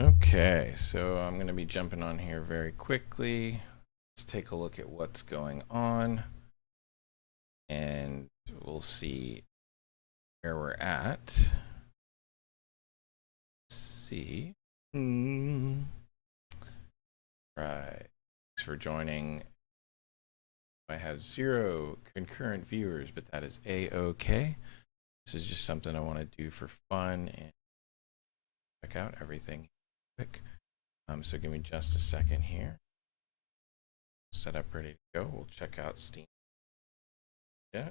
Okay, so I'm going to be jumping on here very quickly. Let's take a look at what's going on, and we'll see where we're at. Let's see. Right. Thanks for joining. I have 0 concurrent viewers, but that is A-OK. This is just something I want to do for fun and check out everything quick. So give me just a second here. Set up, ready to go. We'll check out Steam. Yeah.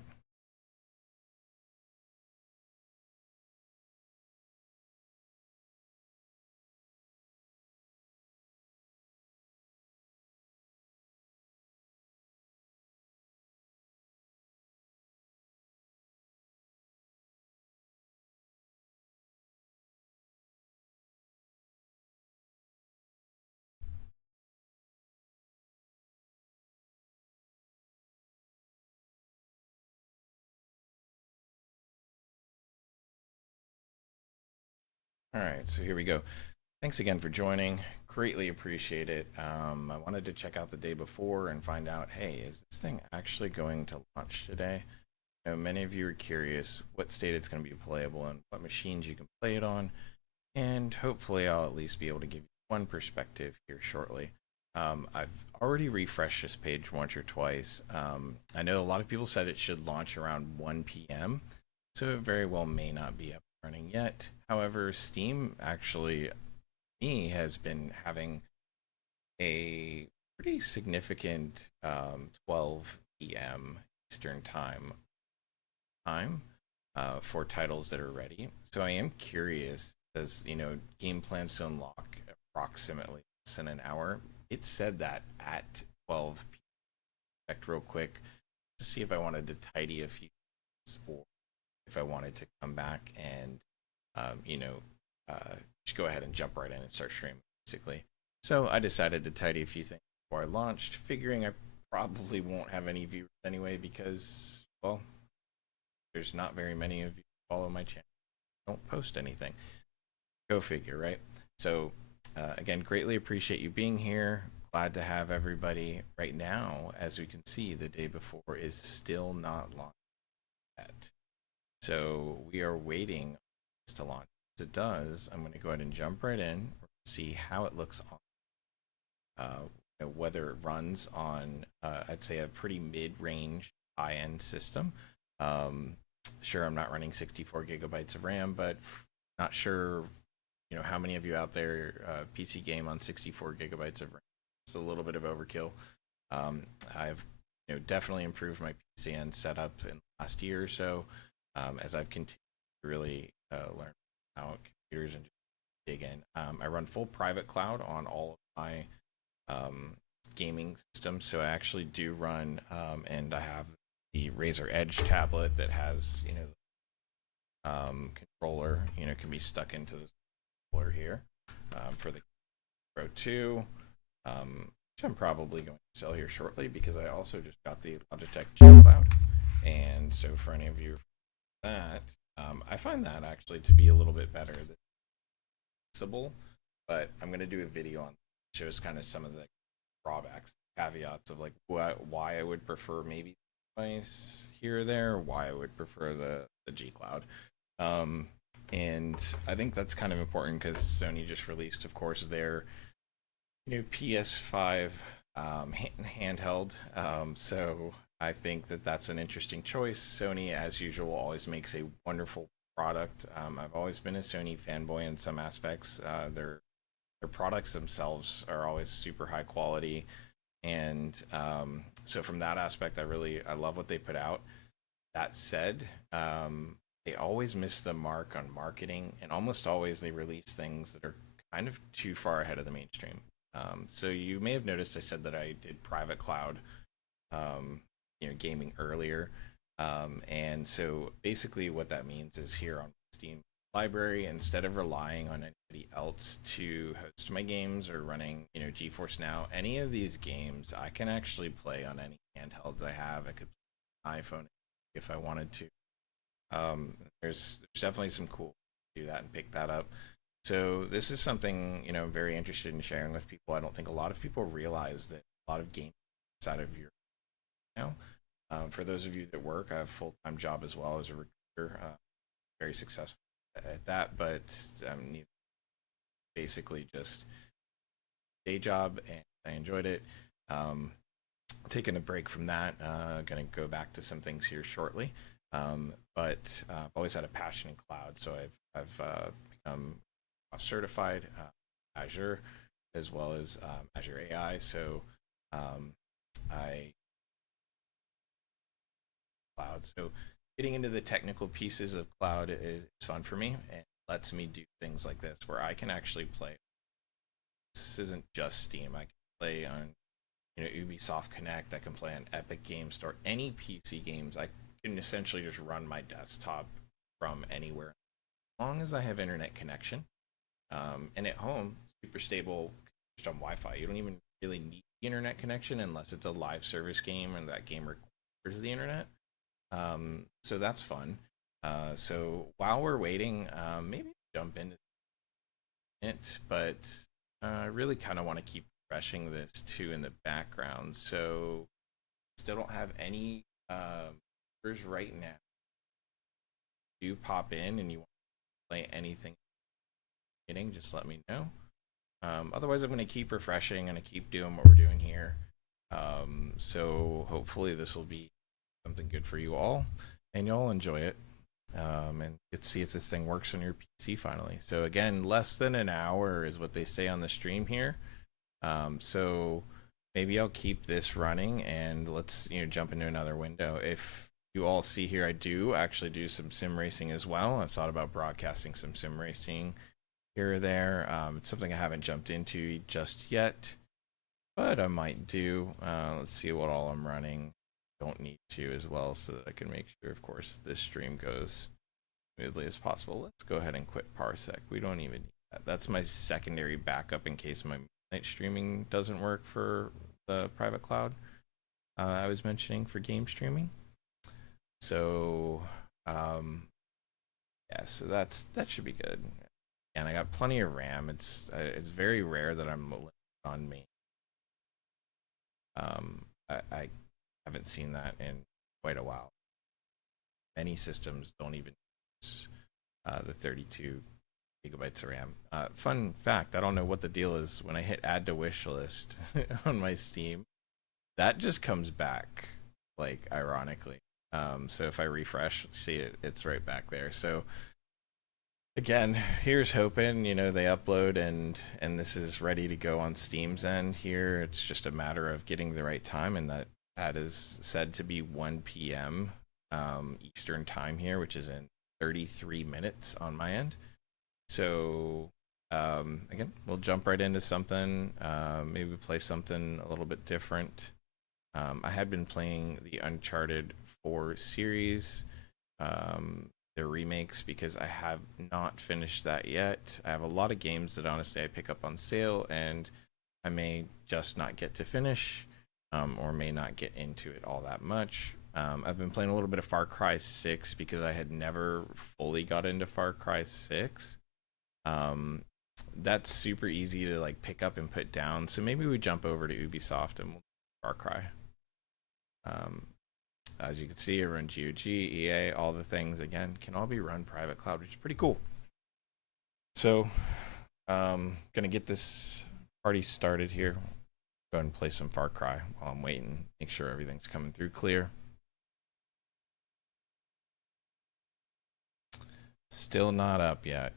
All right, so here we go. Thanks again for joining. Greatly appreciate it. I wanted to check out the day before and find out, hey, is this thing actually going to launch today? I know many of you are curious what state it's going to be playable and what machines you can play it on, and hopefully I'll at least be able to give you one perspective here shortly. I've already refreshed this page once or twice. I know a lot of people said it should launch around 1 p.m., so it very well may not be up and running yet. However, Steam actually has been having a pretty significant 12 p.m. Eastern time for titles that are ready. So I am curious, as game plans to unlock approximately less than an hour. It said that at 12 p.m. Checked real quick to see if I wanted to tidy a few things or if I wanted to come back and um, you know just go ahead and jump right in and start streaming basically. So I decided to tidy a few things before I launched, figuring I probably won't have any viewers anyway because, well, there's not very many of you who follow my channel. I don't post anything. Go figure, right? So, again, greatly appreciate you being here. Glad to have everybody right now. As we can see, the day before is still not launched yet. So we are waiting to launch. As it does, I'm going to go ahead and jump right in, see how it looks on, whether it runs on, I'd say, a pretty mid-range, high-end system. Sure, I'm not running 64 gigabytes of RAM, but not sure, how many of you out there PC game on 64 gigabytes of RAM. It's a little bit of overkill. I've definitely improved my PC and setup in the last year or so, as I've continued to really learn how computers and dig in. I run full private cloud on all of my gaming systems, so I actually do run, and I have the Razer Edge tablet that has controller, can be stuck into this controller here for the Pro 2. Which I'm probably going to sell here shortly because I also just got the Logitech G Cloud, and so for any of you that, I find that actually to be a little bit better than flexible, but I'm going to do a video on shows kind of some of the drawbacks, caveats of like why I would prefer maybe device here or there, why I would prefer the G Cloud. And I think that's kind of important because Sony just released, of course, their PS5 handheld. So I think that that's an interesting choice. Sony, as usual, always makes a wonderful product. I've always been a Sony fanboy in some aspects. Their products themselves are always super high quality, and so from that aspect, I love what they put out. That said, they always miss the mark on marketing, and almost always they release things that are kind of too far ahead of the mainstream. So you may have noticed I said that I did private cloud, gaming earlier. And so basically what that means is here on Steam library, instead of relying on anybody else to host my games or running, GeForce Now, any of these games I can actually play on any handhelds I have. I could play on iPhone if I wanted to. There's definitely some cool do that and pick that up. So this is something, I'm very interested in sharing with people. I don't think a lot of people realize that a lot of games outside of your, you know, for those of you that work, I have a full-time job as well as a recruiter, very successful at that, but basically just day job, and I enjoyed it. Um, Taking a break from that, going to go back to some things here shortly. But I've always had a passion in cloud, so I've become certified Azure as well as Azure AI. So I cloud. So getting into the technical pieces of cloud is fun for me and lets me do things like this where I can actually play. This isn't just Steam. I can play on Ubisoft Connect. I can play on Epic Games Store. Any PC games, I can essentially just run my desktop from anywhere, as long as I have internet connection. And at home, super stable just on Wi-Fi. You don't even really need the internet connection unless it's a live service game and that game requires the internet. So that's fun. So while we're waiting, maybe jump into it, but I really kind of want to keep refreshing this too in the background. So still don't have any right now. If you pop in and you want to play anything, just let me know. Otherwise, I'm going to keep refreshing and keep doing what we're doing here. So hopefully this will be something good for you all, and you'll enjoy it. And let's see if this thing works on your PC finally. So again, less than an hour is what they say on the stream here. So maybe I'll keep this running and let's jump into another window. If you all see here, I do actually do some sim racing as well. I've thought about broadcasting some sim racing here or there. It's something I haven't jumped into just yet, but I might do. Let's see what all I'm running. Don't need to as well, so that I can make sure, of course, this stream goes smoothly as possible. Let's go ahead and quit Parsec. We don't even need that. That's my secondary backup in case my night streaming doesn't work for the private cloud I was mentioning for game streaming. So yeah, so that should be good. And I got plenty of RAM. It's very rare that I'm on main. I haven't seen that in quite a while. Many systems don't even use the 32 gigabytes of RAM. Fun fact, I don't know what the deal is. When I hit add to wish list on my Steam, that just comes back, like, ironically. So if I refresh, see it's right back there. So again, here's hoping, they upload and this is ready to go on Steam's end here. It's just a matter of getting the right time, and that is said to be 1 p.m. Eastern time here, which is in 33 minutes on my end. So again, we'll jump right into something, maybe play something a little bit different. I had been playing the Uncharted 4 series, the remakes, because I have not finished that yet. I have a lot of games that honestly I pick up on sale and I may just not get to finish, or may not get into it all that much. I've been playing a little bit of Far Cry 6 because I had never fully got into Far Cry 6. That's super easy to like pick up and put down, so maybe we jump over to Ubisoft and we'll Far Cry. As you can see, I run GOG, EA, all the things, again, can all be run private cloud, which is pretty cool. So, gonna get this party started here. Go ahead and play some Far Cry while I'm waiting. Make sure everything's coming through clear. Still not up yet.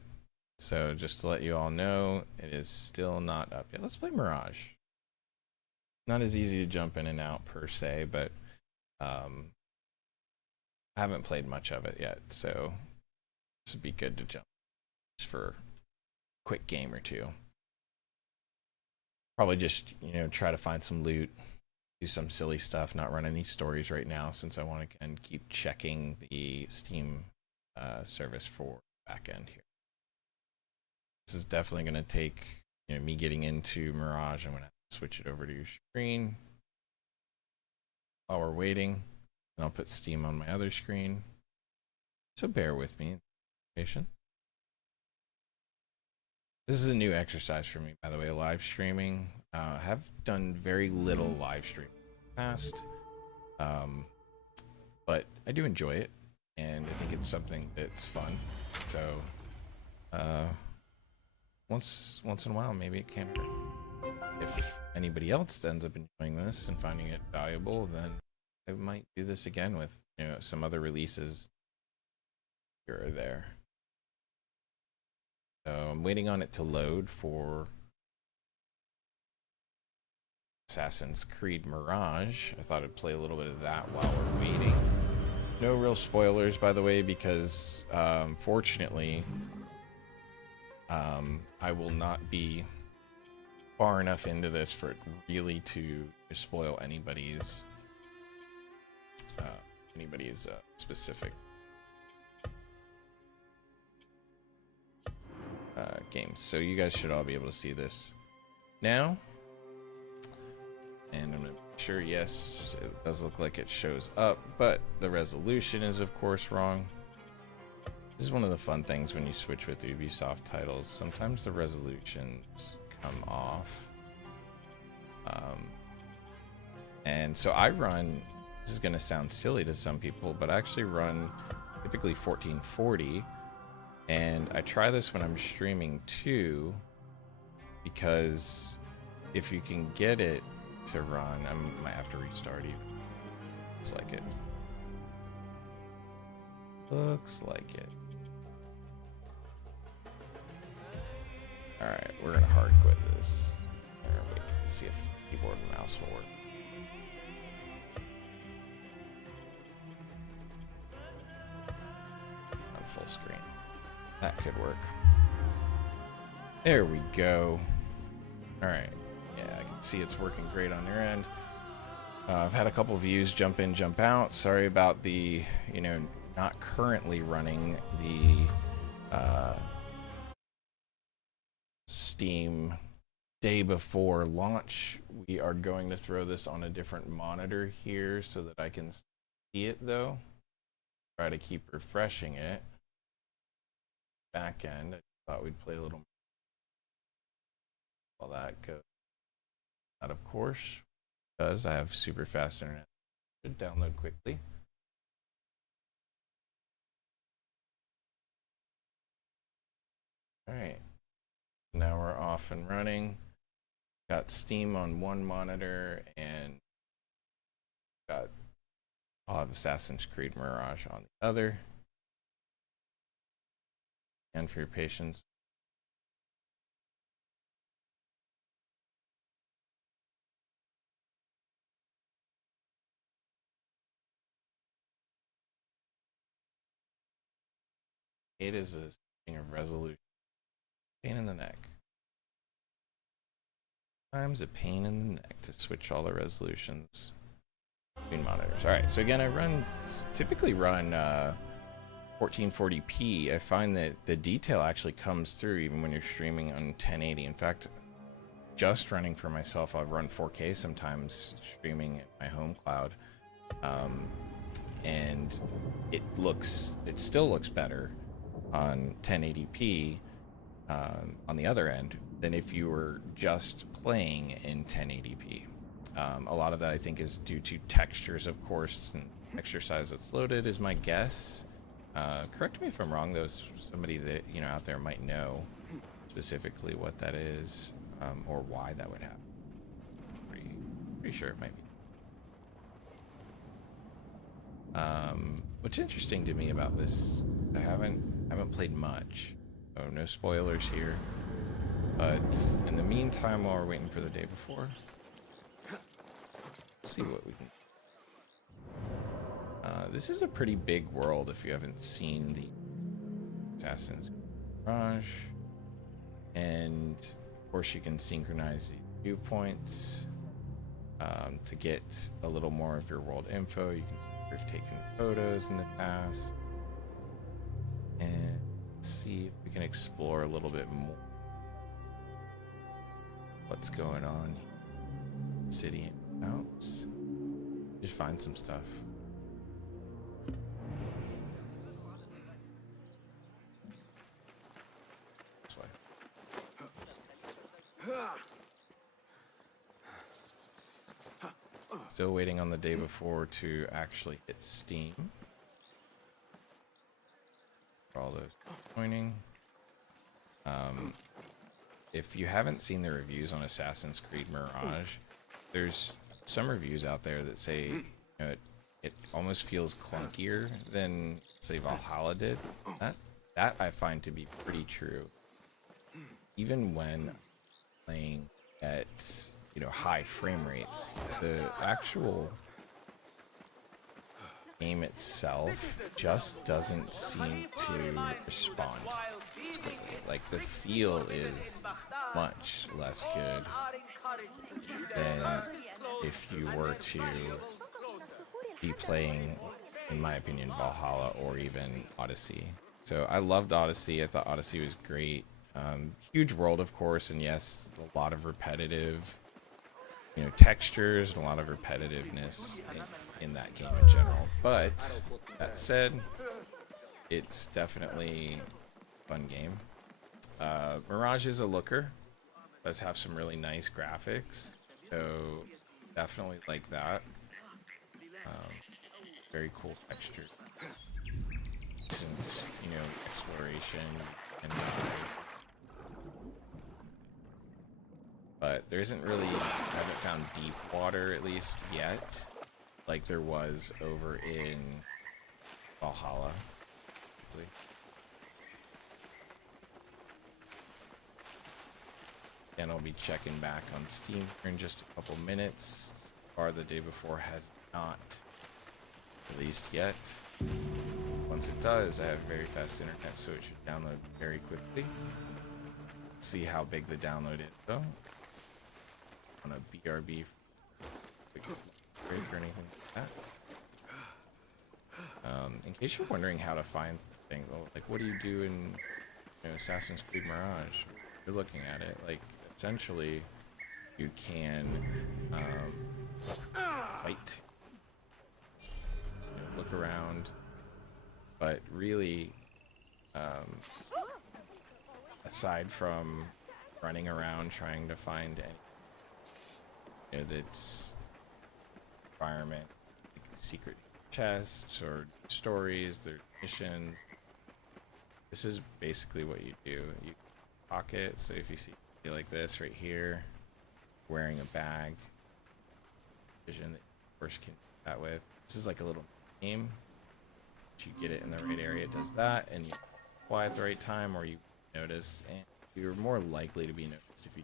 So just to let you all know, it is still not up yet. Let's play Mirage. Not as easy to jump in and out per se, but I haven't played much of it yet, so this would be good to jump just for a quick game or two. Probably just, try to find some loot, do some silly stuff, not run any stories right now since I want to keep checking the Steam service for back end here. This is definitely going to take me getting into Mirage. I'm going to switch it over to your screen while we're waiting, and I'll put Steam on my other screen. So bear with me, patience. This is a new exercise for me, by the way, live streaming. Have done very little live streaming in the past, but I do enjoy it, and I think it's something that's fun. So, once in a while, maybe it can hurt. If anybody else ends up enjoying this and finding it valuable, then I might do this again with some other releases here or there. So I'm waiting on it to load for Assassin's Creed Mirage. I thought I'd play a little bit of that while we're waiting. No real spoilers, by the way, because fortunately, I will not be far enough into this for it really to spoil anybody's specific games. So you guys should all be able to see this now. And I'm gonna make sure, yes, it does look like it shows up, but the resolution is of course wrong. This is one of the fun things when you switch with Ubisoft titles. Sometimes the resolutions come off. And so I run, this is gonna sound silly to some people, but I actually run typically 1440. And I try this when I'm streaming too, because if you can get it to run, I might have to restart even. Looks like it. Looks like it. Alright, we're gonna hard quit this. Wait, let's see if keyboard and mouse will work. On full screen. That could work. There we go. Alright. Yeah, I can see it's working great on your end. I've had a couple views jump in, jump out. Sorry about the, not currently running the Steam day before launch. We are going to throw this on a different monitor here so that I can see it though. Try to keep refreshing it. Back end, I thought we'd play a little while that goes. That of course does. I have super fast internet. Should download quickly. Alright. Now we're off and running. Got Steam on one monitor and I'll have Assassin's Creed Mirage on the other. And for your patience. It is a thing of resolution. Pain in the neck. Times a pain in the neck to switch all the resolutions between monitors. Alright, so again, I typically run 1440p. I find that the detail actually comes through even when you're streaming on 1080. In fact, just running for myself, I'll run 4K sometimes streaming at my home cloud. And it still looks better on 1080p on the other end than if you were just playing in 1080p. A lot of that I think is due to textures, of course, and texture size that's loaded is my guess. Correct me if I'm wrong, though. Somebody that out there might know specifically what that is, or why that would happen. Pretty sure it might be. What's interesting to me about this, I haven't played much, so no spoilers here. But in the meantime, while we're waiting for the day before, let's see what we can. This is a pretty big world if you haven't seen the Assassin's Mirage. And of course you can synchronize the viewpoints to get a little more of your world info. You can see if you've taken photos in the past. And let's see if we can explore a little bit more what's going on here. City and outs. Just find some stuff. This way. Still waiting on the day before to actually hit Steam. For all those joining. If you haven't seen the reviews on Assassin's Creed Mirage, there's some reviews out there that say, you know, it almost feels clunkier than, say, Valhalla did. That I find to be pretty true. Even when playing at, you know, high frame rates, the actual game itself just doesn't seem to respond as quickly. Like, the feel is much less good than if you were to be playing, in my opinion, Valhalla or even Odyssey. So I loved Odyssey. I thought Odyssey was great. Huge world, of course, and yes, a lot of repetitive, you know, textures and a lot of repetitiveness in that game in general. But that said, it's definitely a fun game. Mirage is a looker. Does have some really nice graphics, so definitely like that. Very cool texture. Since, you know, exploration and but there isn't really, I haven't found deep water, at least yet, like there was over in Valhalla. And I'll be checking back on Steam here in just a couple minutes. So far, the day before has not released yet. Once it does, I have very fast internet, so it should download very quickly. See how big the download is, though. On a BRB break or anything like that. In case you're wondering how to find things, like what do you do in, you know, Assassin's Creed Mirage? You're looking at it, like essentially you can fight, you know, look around, but really aside from running around trying to find any, you know, that's environment, like secret chests or stories, there's missions. This is basically what you do. You pocket, so if you see like this right here, wearing a bag, vision that you first can do that with. This is like a little game. You get it in the right area, it does that, and you fly at the right time, or you notice, and you're more likely to be noticed if you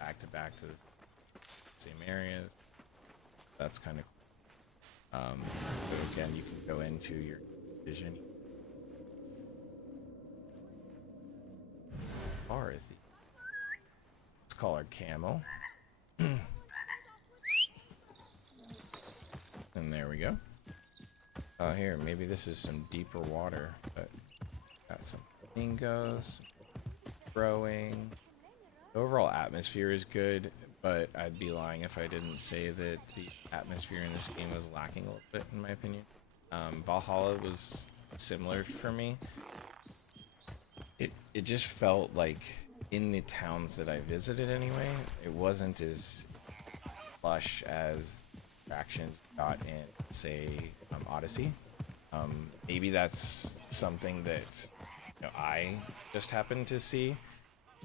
back to the same areas. That's kind of so again, you can go into your vision. Let's call her Camel. And there we go. Oh, here, maybe this is some deeper water, but got some flamingos, growing. The overall atmosphere is good, but I'd be lying if I didn't say that the atmosphere in this game was lacking a little bit, in my opinion. Valhalla was similar for me. It just felt like in the towns that I visited anyway, it wasn't as lush as action got in, say, Odyssey. Maybe that's something that, you know, I just happened to see,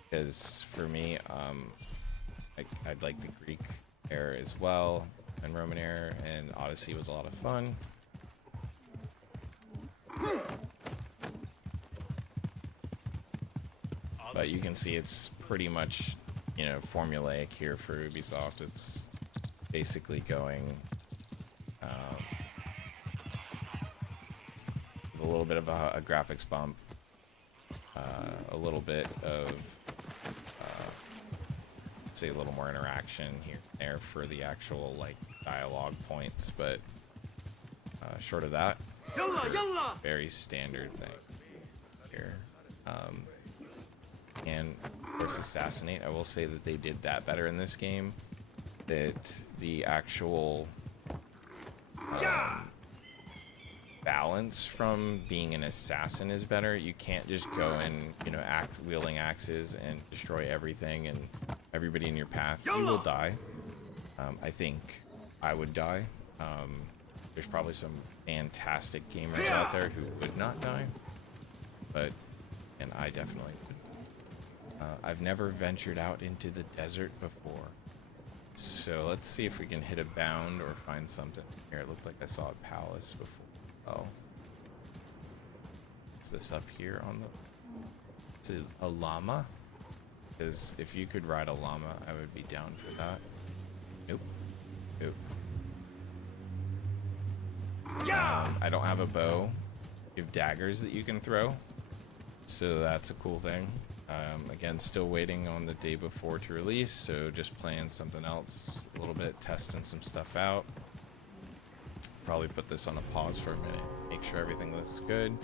because for me, I'd like the Greek era as well, and Roman era, and Odyssey was a lot of fun. But you can see it's pretty much, you know, formulaic here for Ubisoft. It's basically going with a little bit of a graphics bump, a little bit of, say, a little more interaction here and there for the actual, like, dialogue points, but short of that, very standard thing here. And of course, assassinate. I will say that they did that better in this game. That the actual balance from being an assassin is better. You can't just go and, you know, wielding axes and destroy everything and everybody in your path. You will die. I think I would die. There's probably some fantastic gamers out there who would not die, but and I definitely would. I've never ventured out into the desert before, so let's see if we can hit a bound or find something here. It looked like I saw a palace before. Oh, is this up here on the? Is it a llama? Because if you could ride a llama, I would be down for that. Nope. Nope. I don't have a bow. You have daggers that you can throw, so that's a cool thing. Again, still waiting on the day before to release, so just playing something else a little bit, testing some stuff out. Probably put this on a pause for a minute, make sure everything looks good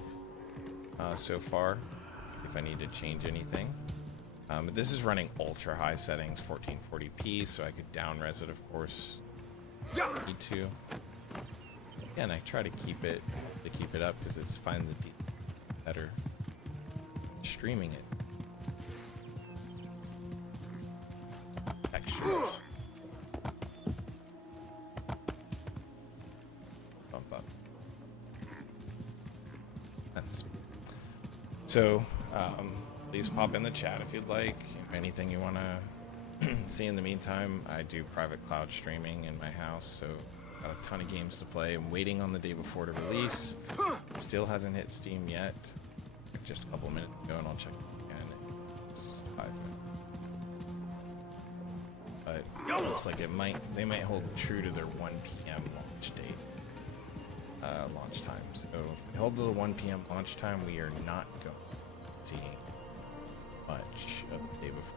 so far, if I need to change anything. This is running ultra high settings, 1440p, so I could down res it, of course, if I need to. Again, I try to keep it up because it's fine the better streaming it. Textures. Bump up. That's so. Please pop in the chat if you'd like. Anything you want to see in the meantime. I do private cloud streaming in my house, so got a ton of games to play. I'm waiting on the day before to release. Still hasn't hit Steam yet. Just a couple minutes ago, and I'll check it again. It's 5 minutes. But it looks like they might hold true to their 1 p.m. launch date, launch time. So if we hold to the 1 p.m. launch time, we are not going to see much of the day before.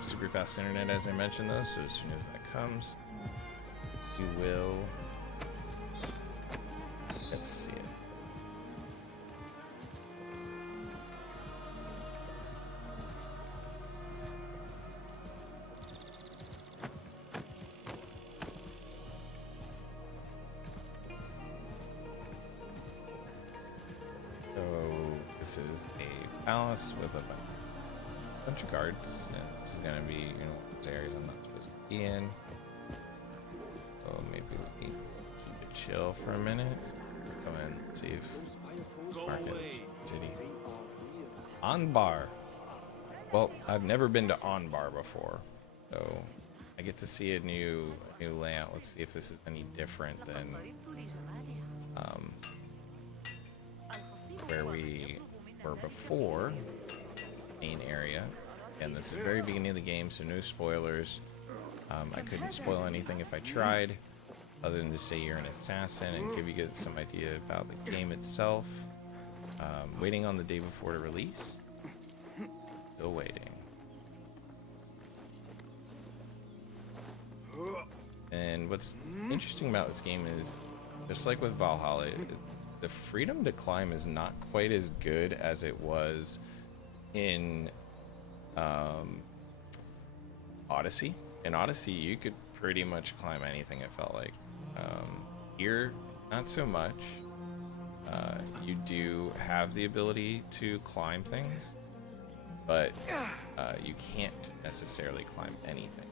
Super fast internet, as I mentioned, though. So as soon as that comes, you will get to see it. So this is a palace with a bunch of guards, and this is going to be, those areas I'm not supposed to be in. So maybe we keep it chill for a minute. Go ahead and see if Market City. Anbar. Well, I've never been to Anbar before, so I get to see a new layout. Let's see if this is any different than where we were before. Main area. And this is the very beginning of the game, so no spoilers. I couldn't spoil anything if I tried, other than to say you're an assassin and give you some idea about the game itself. Waiting on the day before to release. Still waiting. And what's interesting about this game is, just like with Valhalla, the freedom to climb is not quite as good as it was in Odyssey. In Odyssey, you could pretty much climb anything, it felt like. Here, not so much. You do have the ability to climb things, but you can't necessarily climb anything.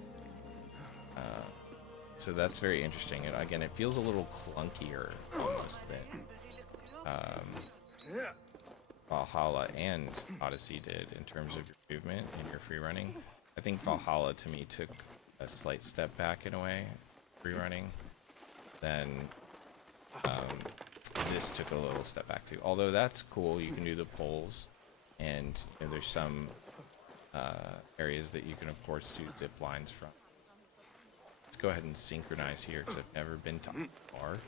So that's very interesting. And again, it feels a little clunkier almost than Valhalla and Odyssey did in terms of your movement and your free running. I think Valhalla to me took a slight step back in a way, free running. Then this took a little step back too. Although that's cool, you can do the poles, and there's some areas that you can of course do zip lines from. Let's go ahead and synchronize here because I've never been to Anbar.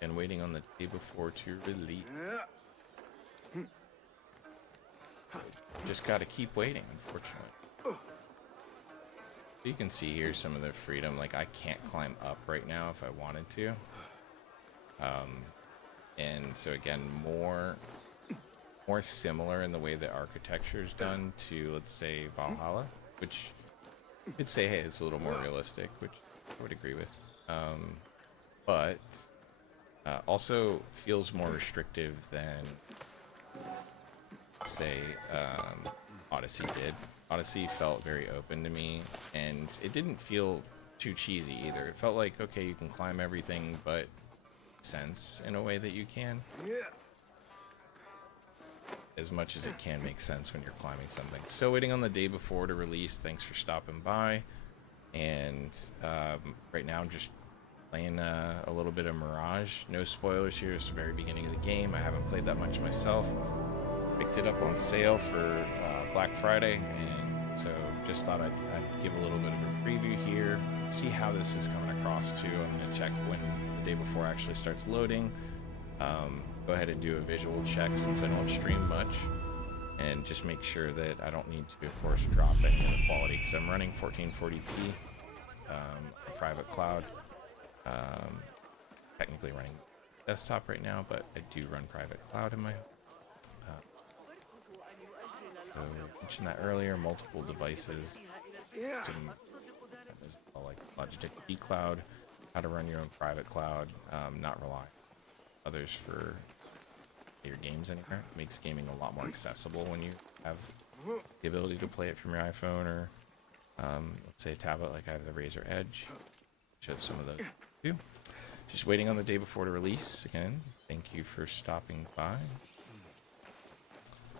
And waiting on the day before to release. Just gotta keep waiting, unfortunately. You can see here some of the freedom. Like, I can't climb up right now if I wanted to. And so again, more similar in the way that architecture is done to, let's say, Valhalla, which you could say, hey, it's a little more realistic, which I would agree with. But also feels more restrictive than, say, Odyssey did. Odyssey felt very open to me, and it didn't feel too cheesy either. It felt like, okay, you can climb everything, but sense in a way that you can. As much as it can make sense when you're climbing something. Still waiting on the day before to release. Thanks for stopping by. And right now I'm just playing a little bit of Mirage. No spoilers here. It's the very beginning of the game. I haven't played that much myself. Picked it up on sale for Black Friday, and so just thought I'd give a little bit of a preview here. See how this is coming across too. I'm going to check when the day before actually starts loading. Go ahead and do a visual check since I don't stream much, and just make sure that I don't need to, of course, drop any of the quality because I'm running 1440p private cloud. Technically running desktop right now, but I do run private cloud in my so I mentioned that earlier, multiple devices, like Logitech G Cloud, how to run your own private cloud, not rely on others for your games anywhere. It makes gaming a lot more accessible when you have the ability to play it from your iPhone or let's say a tablet like I have the Razer Edge. Show some of those too. Just waiting on the day before to release. Again, thank you for stopping by.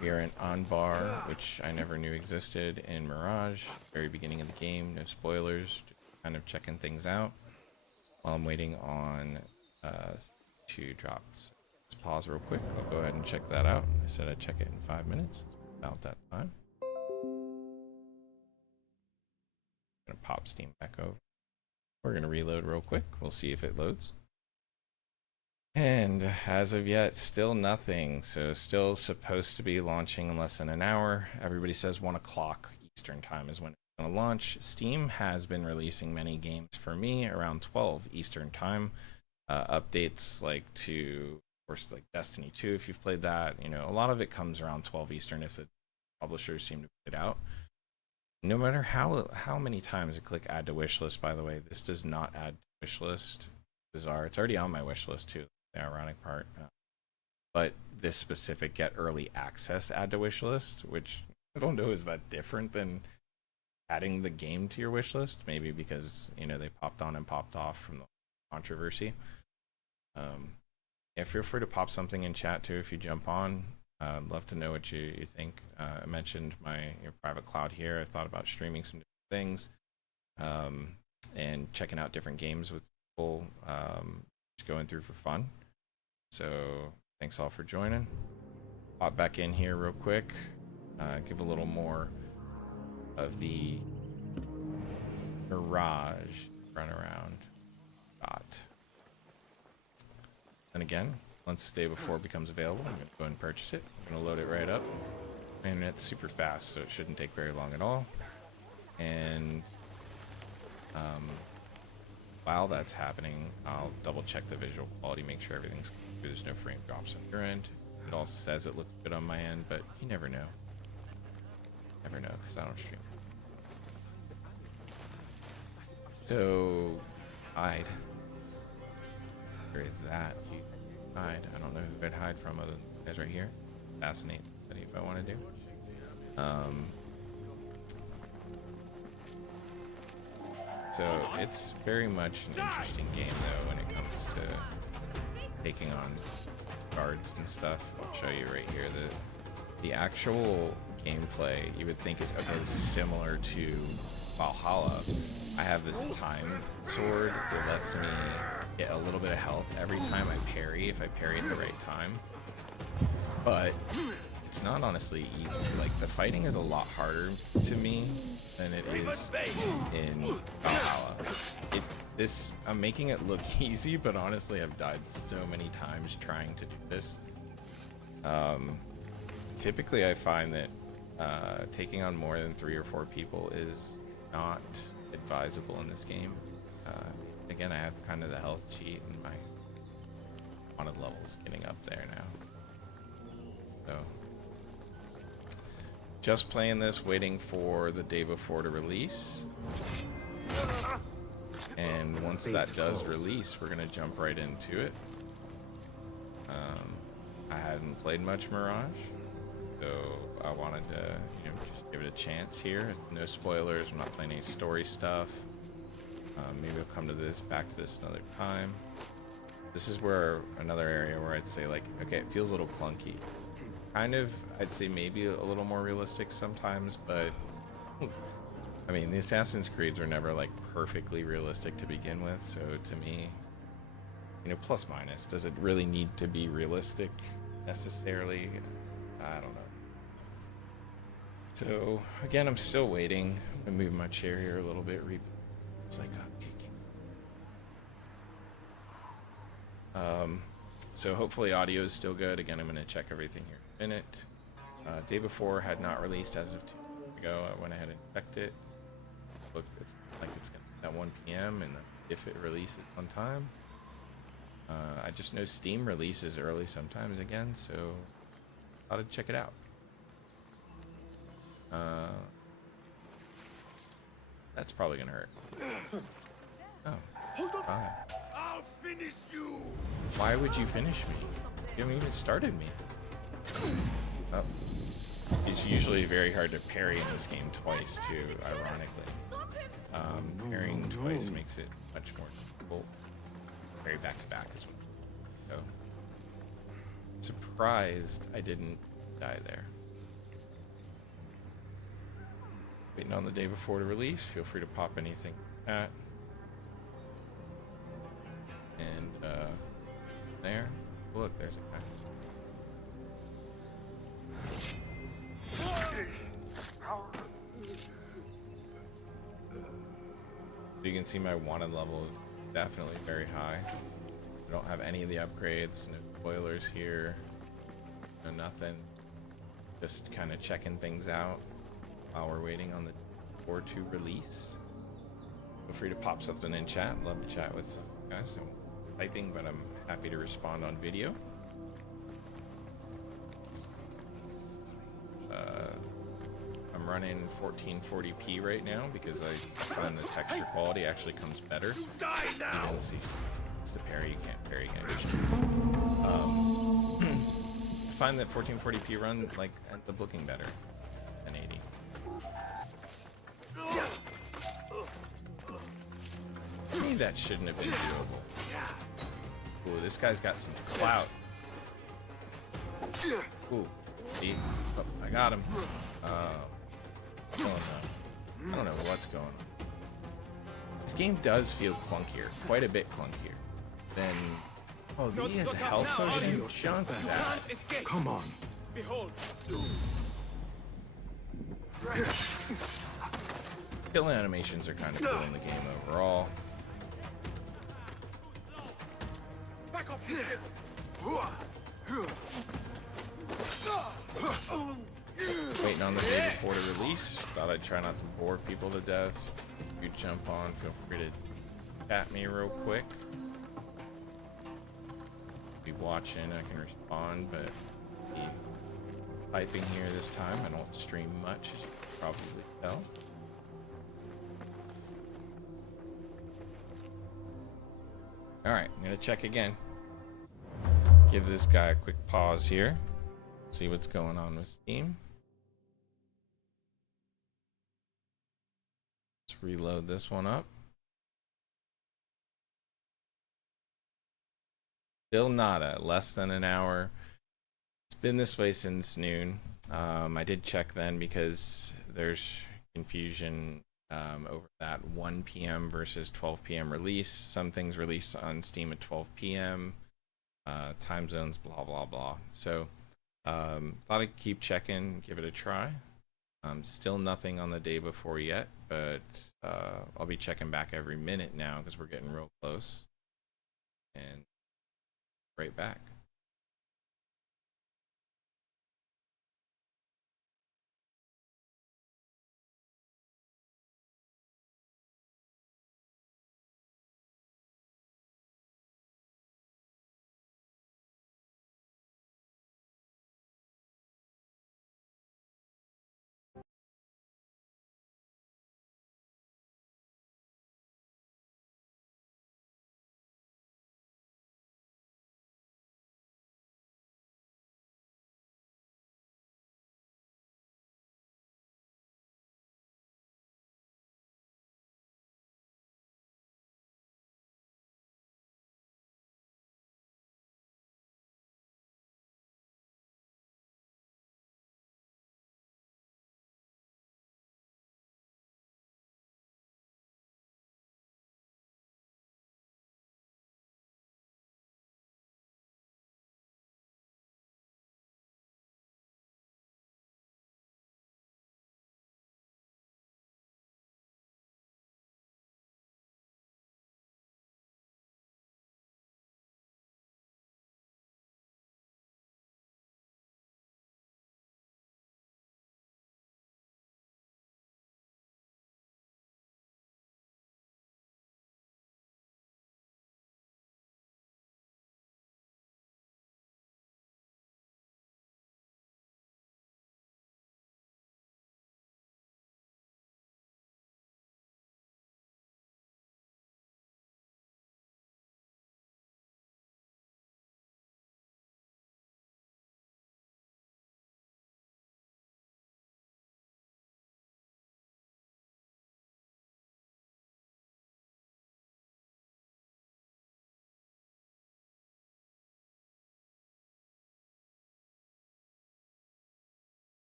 We are in Anbar, which I never knew existed, in Mirage. Very beginning of the game, no spoilers, just kind of checking things out while I'm waiting on to drop. So let's pause real quick. I'll go ahead and check that out. I said I'd check it in 5 minutes. It's about that time. I'm gonna pop Steam back over. We're gonna reload real quick. We'll see if it loads. And as of yet, still nothing. So still supposed to be launching in less than an hour. Everybody says 1 o'clock Eastern time is when it's going to launch. Steam has been releasing many games for me around 12 Eastern time. Updates like to, of course, like Destiny 2, if you've played that. You know, a lot of it comes around 12 Eastern if the publishers seem to put it out. No matter how many times I click add to wishlist, by the way, this does not add to wishlist. Bizarre. It's already on my wishlist too. The ironic part, but this specific get early access add to wish list, which I don't know is that different than adding the game to your wish list, maybe because you know they popped on and popped off from the controversy. Yeah, feel free to pop something in chat too if you jump on. I'd love to know what you think. I mentioned my private cloud here. I thought about streaming some different things and checking out different games with people, just going through for fun. So thanks all for joining. Pop back in here real quick. Give a little more of the Mirage run around shot. And again, once the day before it becomes available, I'm going to go and purchase it. I'm going to load it right up. And it's super fast, so it shouldn't take very long at all. And while that's happening, I'll double check the visual quality, make sure everything's good. There's no frame drops on your end. It all says it looks good on my end, but you never know. Never know, because I don't stream. So, hide. Where is that? You hide. I don't know who I'd hide from other than you guys right here. Fascinate somebody if I want to do. So it's very much an interesting game though when it comes to taking on guards and stuff. I'll show you right here the actual gameplay you would think is similar to Valhalla. I have this time sword that lets me get a little bit of health every time I parry if I parry at the right time. But it's not honestly easy. Like the fighting is a lot harder to me than it is in Valhalla. I'm making it look easy, but honestly I've died so many times trying to do this. Typically I find that taking on more than 3 or 4 people is not advisable in this game. Again, I have kind of the health cheat and my wanted levels getting up there now. So just playing this, waiting for the day before to release. And once that does release, we're gonna jump right into it. I hadn't played much Mirage, so I wanted to just give it a chance here. No spoilers, I'm not playing any story stuff. Maybe I'll come to this, back to this another time. This is where another area where I'd say like, okay, it feels a little clunky. Kind of, I'd say maybe a little more realistic sometimes, but I mean, the Assassin's Creeds were never like perfectly realistic to begin with, so to me, you know, plus minus, does it really need to be realistic necessarily? I don't know. So again, I'm still waiting. I'm gonna move my chair here a little bit. It's like so hopefully audio is still good. Again, I'm gonna check everything here in a minute. Day before had not released as of 2 days ago. I went ahead and checked it. Look, it's like it's gonna be at 1 p.m. and if it releases on time. I just know Steam releases early sometimes again, so I thought I'd check it out. That's probably gonna hurt. Oh, fine. I'll finish you. Why would you finish me? You haven't even started me. Oh. It's usually very hard to parry in this game twice, too, ironically. Parrying twice makes it much more difficult. Parry back to back as well. So, surprised I didn't die there. Waiting on the day before to release. Feel free to pop anything at. And there. Look, there's a guy. So you can see my wanted level is definitely very high. I don't have any of the upgrades, no spoilers here, no nothing. Just kind of checking things out while we're waiting on the 4.2 release. Feel free to pop something in chat. Love to chat with some guys. I'm typing, but I'm happy to respond on video. I'm running 1440p right now because I find the texture quality actually comes better. Even see, it's the parry, you can't parry again. I find that 1440p run like ends up looking better than 80. Maybe that shouldn't have been doable. Ooh, this guy's got some clout. Ooh, see? Oh, I got him. I don't know what's going on. This game does feel clunkier, quite a bit clunkier than. Oh, he has a health potion. Junk that. Come on. Behold. Kill animations are kind of cool in the game overall. Back off. Waiting on the day before to release. Thought I'd try not to bore people to death. If you jump on, feel free to chat me real quick. Be watching, I can respond, but be typing here this time. I don't stream much, as you can probably tell. Alright, I'm gonna check again. Give this guy a quick pause here. See what's going on with Steam. Let's reload this one up. Still nada, less than an hour. It's been this way since noon. I did check then because there's confusion over that 1 p.m. versus 12 p.m. release. Some things release on Steam at 12 p.m. Time zones, blah, blah, blah. So thought I'd keep checking, give it a try. Still nothing on the day before yet, but I'll be checking back every minute now because we're getting real close. And right back.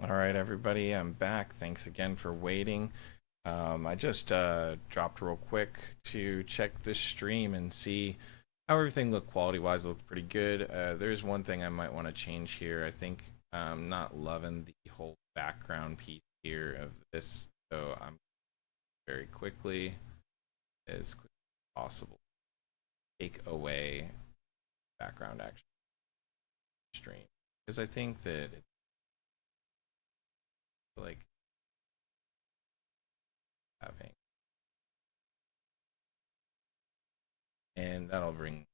All right, everybody, I'm back. Thanks again for waiting. I just dropped real quick to check the stream and see how everything looked quality-wise. Looked pretty good. There's one thing I might want to change here. I think I'm not loving the whole background piece here of this, so I'm very quickly, as quick as possible, take away background action stream because I think that it's like having, and that'll bring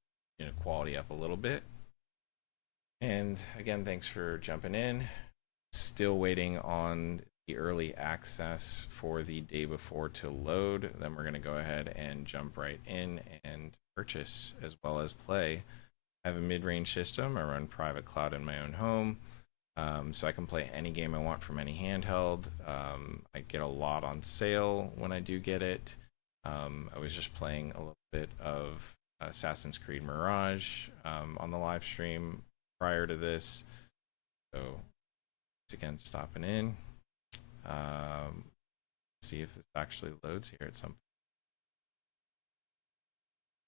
quality up a little bit. And again, thanks for jumping in. Still waiting on the early access for the day before to load. Then we're going to go ahead and jump right in and purchase as well as play. I have a mid-range system. I run private cloud in my own home. So I can play any game I want from any handheld. I get a lot on sale when I do get it. I was just playing a little bit of Assassin's Creed Mirage on the live stream prior to this. So once again, stopping in. See if this actually loads here at some point.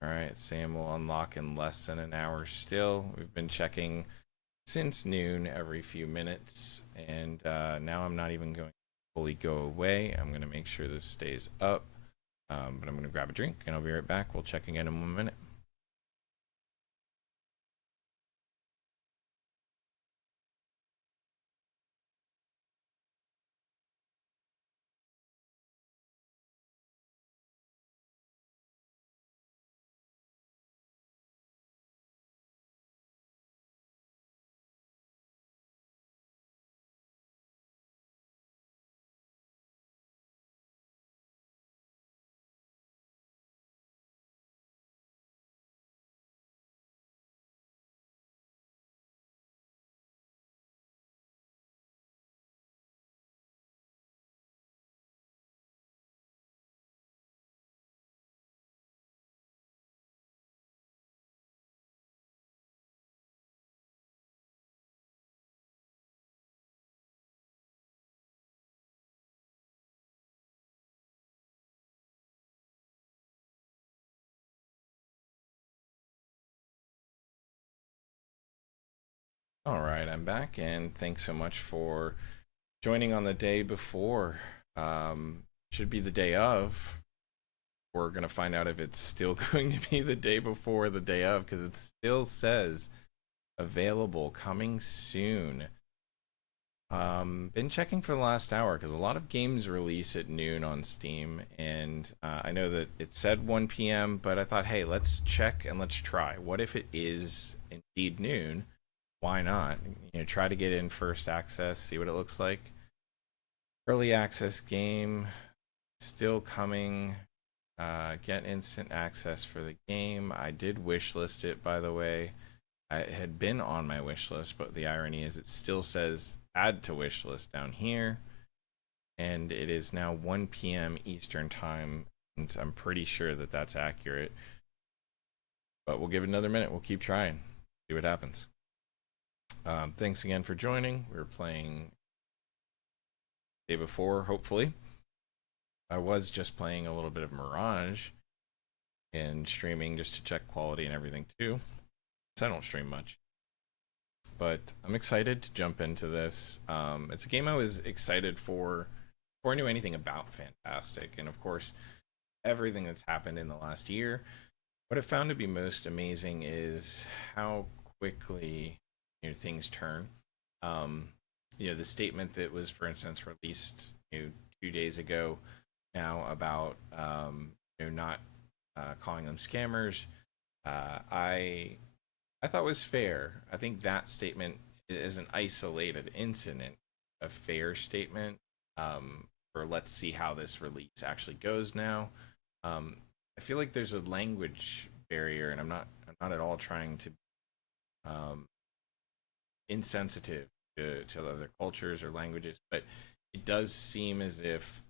All right, Sam will unlock in less than an hour still. We've been checking since noon every few minutes, and now I'm not even going to fully go away. I'm going to make sure this stays up, but I'm going to grab a drink, and I'll be right back. We'll check again in 1 minute. All right, I'm back, and thanks so much for joining on the day before. Should be the day of. We're going to find out if it's still going to be the day before the day of, because it still says available, coming soon. Been checking for the last hour because a lot of games release at noon on Steam, and I know that it said 1 p.m., but I thought, hey, let's check and let's try. What if it is indeed noon? Why not? Try to get in first access, see what it looks like. Early access game still coming. Get instant access for the game. I did wishlist it, by the way. It had been on my wish list, but the irony is it still says add to wish list down here, and it is now 1 p.m. Eastern time, and I'm pretty sure that that's accurate, but we'll give it another minute. We'll keep trying, see what happens. Thanks again for joining. We're playing day before, hopefully. I was just playing a little bit of Mirage and streaming just to check quality and everything too. So I don't stream much, but I'm excited to jump into this. It's a game I was excited for before I knew anything about Fantastic, and of course, everything that's happened in the last year. What I found to be most amazing is how quickly things turn. The statement that was, for instance, released 2 days ago now about not calling them scammers. I thought was fair. I think that statement is an isolated incident, a fair statement. For let's see how this release actually goes now. I feel like there's a language barrier, and I'm not at all trying to insensitive to other cultures or languages, but it does seem as if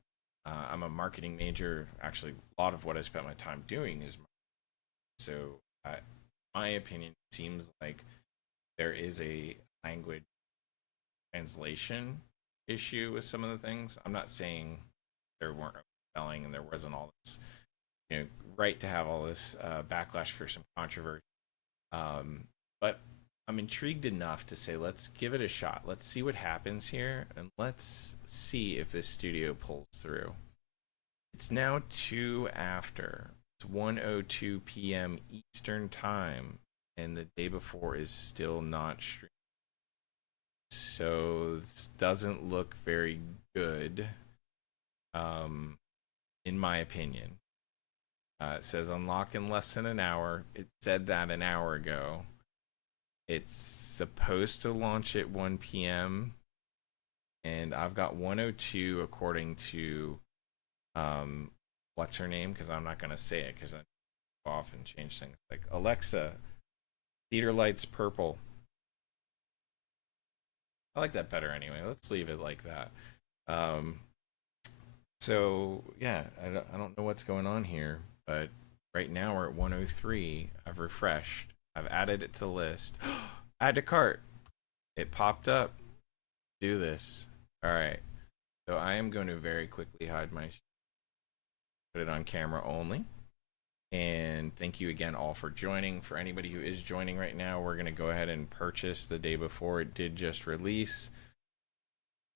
I'm a marketing major. Actually, a lot of what I spent my time doing is marketing. So, my opinion, it seems like there is a language translation issue with some of the things. I'm not saying there weren't selling and there wasn't all this, you know, right to have all this backlash for some controversy. But I'm intrigued enough to say, let's give it a shot. Let's see what happens here, and let's see if this studio pulls through. It's now 2 after. It's 1:02 p.m. Eastern Time, and the day before is still not streamed. So this doesn't look very good, in my opinion. It says unlock in less than an hour. It said that an hour ago. It's supposed to launch at 1 p.m. and I've got 1:02 according to what's her name, because I'm not going to say it because I go off and change things. Like, Alexa, theater lights purple. I like that better anyway. Let's leave it like that. So yeah, I don't know what's going on here, but right now we're at 1:03. I've refreshed. I've added it to the list. Add to cart. It popped up. Do this. All right. So I am going to very quickly hide my. Put it on camera only. And thank you again all for joining. For anybody who is joining right now, we're going to go ahead and purchase the day before. It did just release.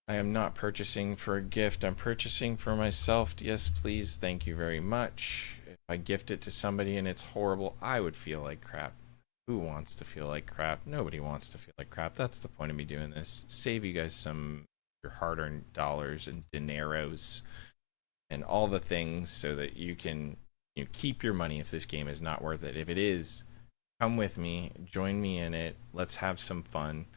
I am not purchasing for a gift. I'm purchasing for myself. Yes, please. Thank you very much. If I gift it to somebody and it's horrible, I would feel like crap. Who wants to feel like crap? Nobody wants to feel like crap. That's the point of me doing this. Save you guys some your hard-earned dollars and dineros and all the things so that you can keep your money if this game is not worth it. If it is, come with me, join me in it. Let's have some fun.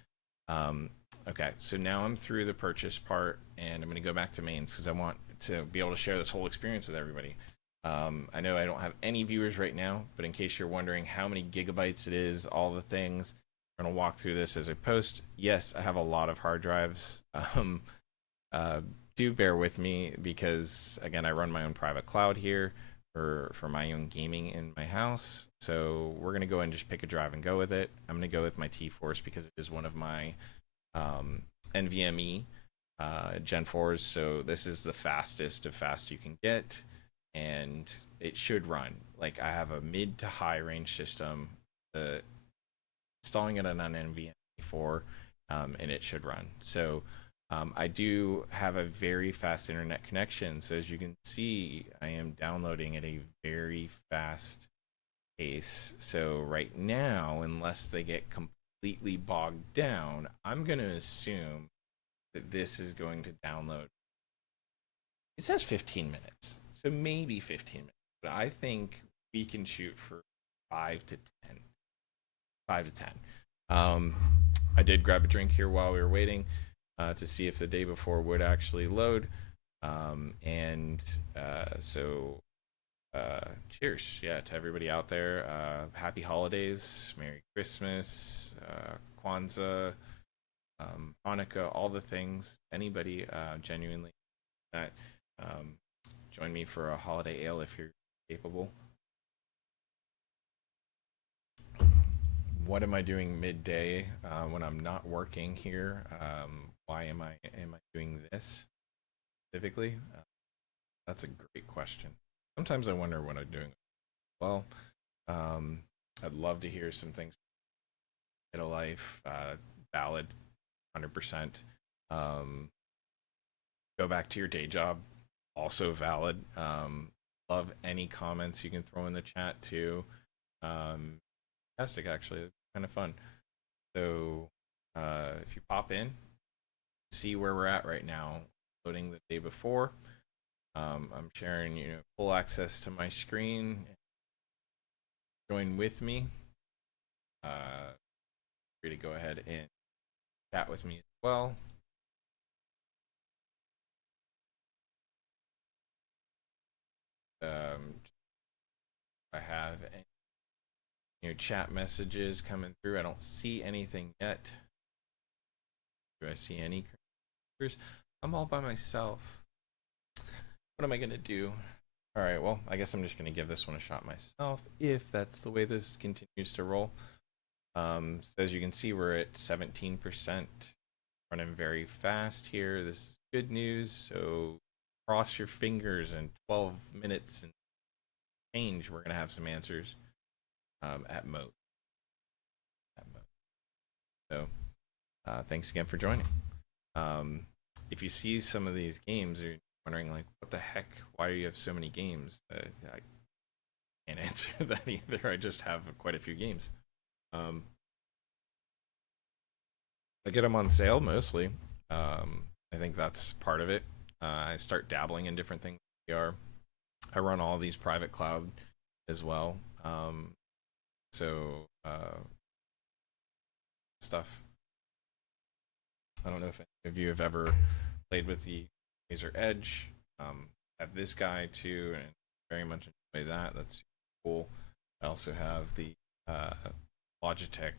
Okay, so now I'm through the purchase part, and I'm going to go back to mains because I want to be able to share this whole experience with everybody. I know I don't have any viewers right now, but in case you're wondering how many gigabytes it is, all the things, I'm going to walk through this as I post. Yes, I have a lot of hard drives. Do bear with me because, again, I run my own private cloud here for my own gaming in my house. So we're going to go ahead and just pick a drive and go with it. I'm going to go with my T-Force because it is one of my NVMe Gen 4s. So this is the fastest of fast you can get, and it should run. Like, I have a mid to high range system. Installing it on an NVMe 4, and it should run. So I do have a very fast internet connection. So as you can see, I am downloading at a very fast pace. So right now, unless they get completely bogged down, I'm going to assume that this is going to download. It says 15 minutes, so maybe 15 minutes. But I think we can shoot for 5 to 10. 5 to 10. I did grab a drink here while we were waiting to see if the day before would actually load. So cheers, yeah, to everybody out there. Happy holidays, Merry Christmas, Kwanzaa, Hanukkah, all the things. Anybody genuinely that join me for a holiday ale if you're capable. What am I doing midday when I'm not working here? Why am I doing this specifically? That's a great question. Sometimes I wonder what I'm doing. Well, I'd love to hear some things. Get a life, valid, 100%. Go back to your day job, also valid. Love any comments you can throw in the chat too. Fantastic, actually, kind of fun. So if you pop in, see where we're at right now. Loading the day before. I'm sharing, full access to my screen. Join with me. Free to go ahead and chat with me as well. I have any chat messages coming through. I don't see anything yet. Do I see any creators? I'm all by myself. What am I gonna do? All right, well, I guess I'm just gonna give this one a shot myself, if that's the way this continues to roll. So as you can see, we're at 17% running very fast here. This is good news. So cross your fingers. In 12 minutes and change, we're gonna have some answers at most. So thanks again for joining. If you see some of these games, you're wondering like, what the heck? Why do you have so many games? I can't answer that either. I just have quite a few games. I get them on sale mostly. I think that's part of it. I start dabbling in different things. I run all these private cloud as well. So stuff. I don't know if any of you have ever played with the Razer Edge. I have this guy too, and very much enjoy that. That's cool. I also have the Logitech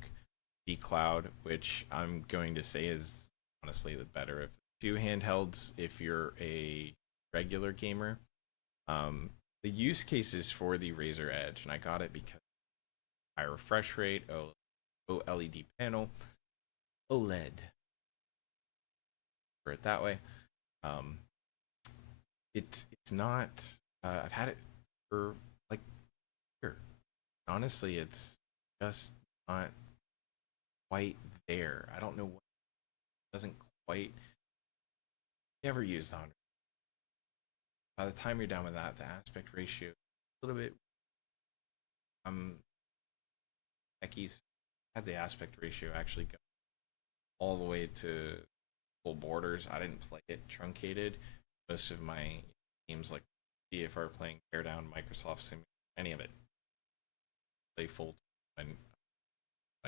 G Cloud, which I'm going to say is honestly the better of the two handhelds if you're a regular gamer. The use cases for the Razer Edge, and I got it because high refresh rate, OLED panel, OLED, for it that way. It's not. I've had it for like a year. Honestly, it's just not quite there. I don't know what doesn't quite. Never used 100. By the time you're done with that, the aspect ratio a little bit. Techies had the aspect ratio actually go all the way to full borders. I didn't play it truncated. Most of my games like DFR playing Teardown, Microsoft Sim, any of it, play full by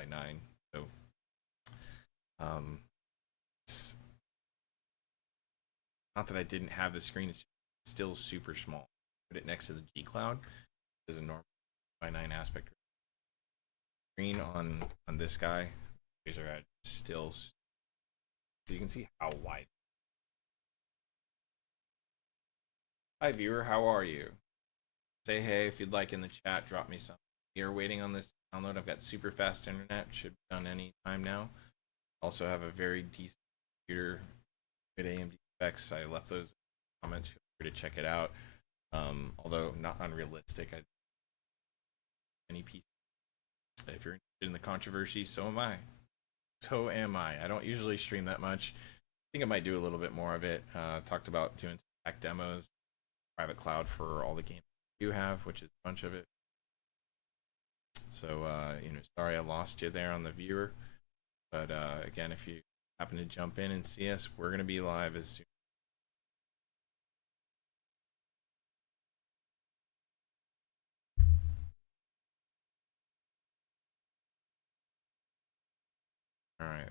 9. So it's not that I didn't have the screen, it's still super small. Put it next to the G Cloud is a normal by 9 aspect screen on this guy. These are still, so you can see how wide. Hi viewer, how are you? Say hey if you'd like in the chat. Drop me some. You're waiting on this download. I've got super fast internet. Should be done any time now. Also have a very decent computer. Good AMD specs. I left those comments. Feel free to check it out. Although not unrealistic. Any piece. If you're interested in the controversy, so am I. So am I. I don't usually stream that much. I think I might do a little bit more of it. Talked about doing tech demos, private cloud for all the games you have, which is a bunch of it. So, sorry I lost you there on the viewer. But again, if you happen to jump in and see us, we're going to be live as soon. All right.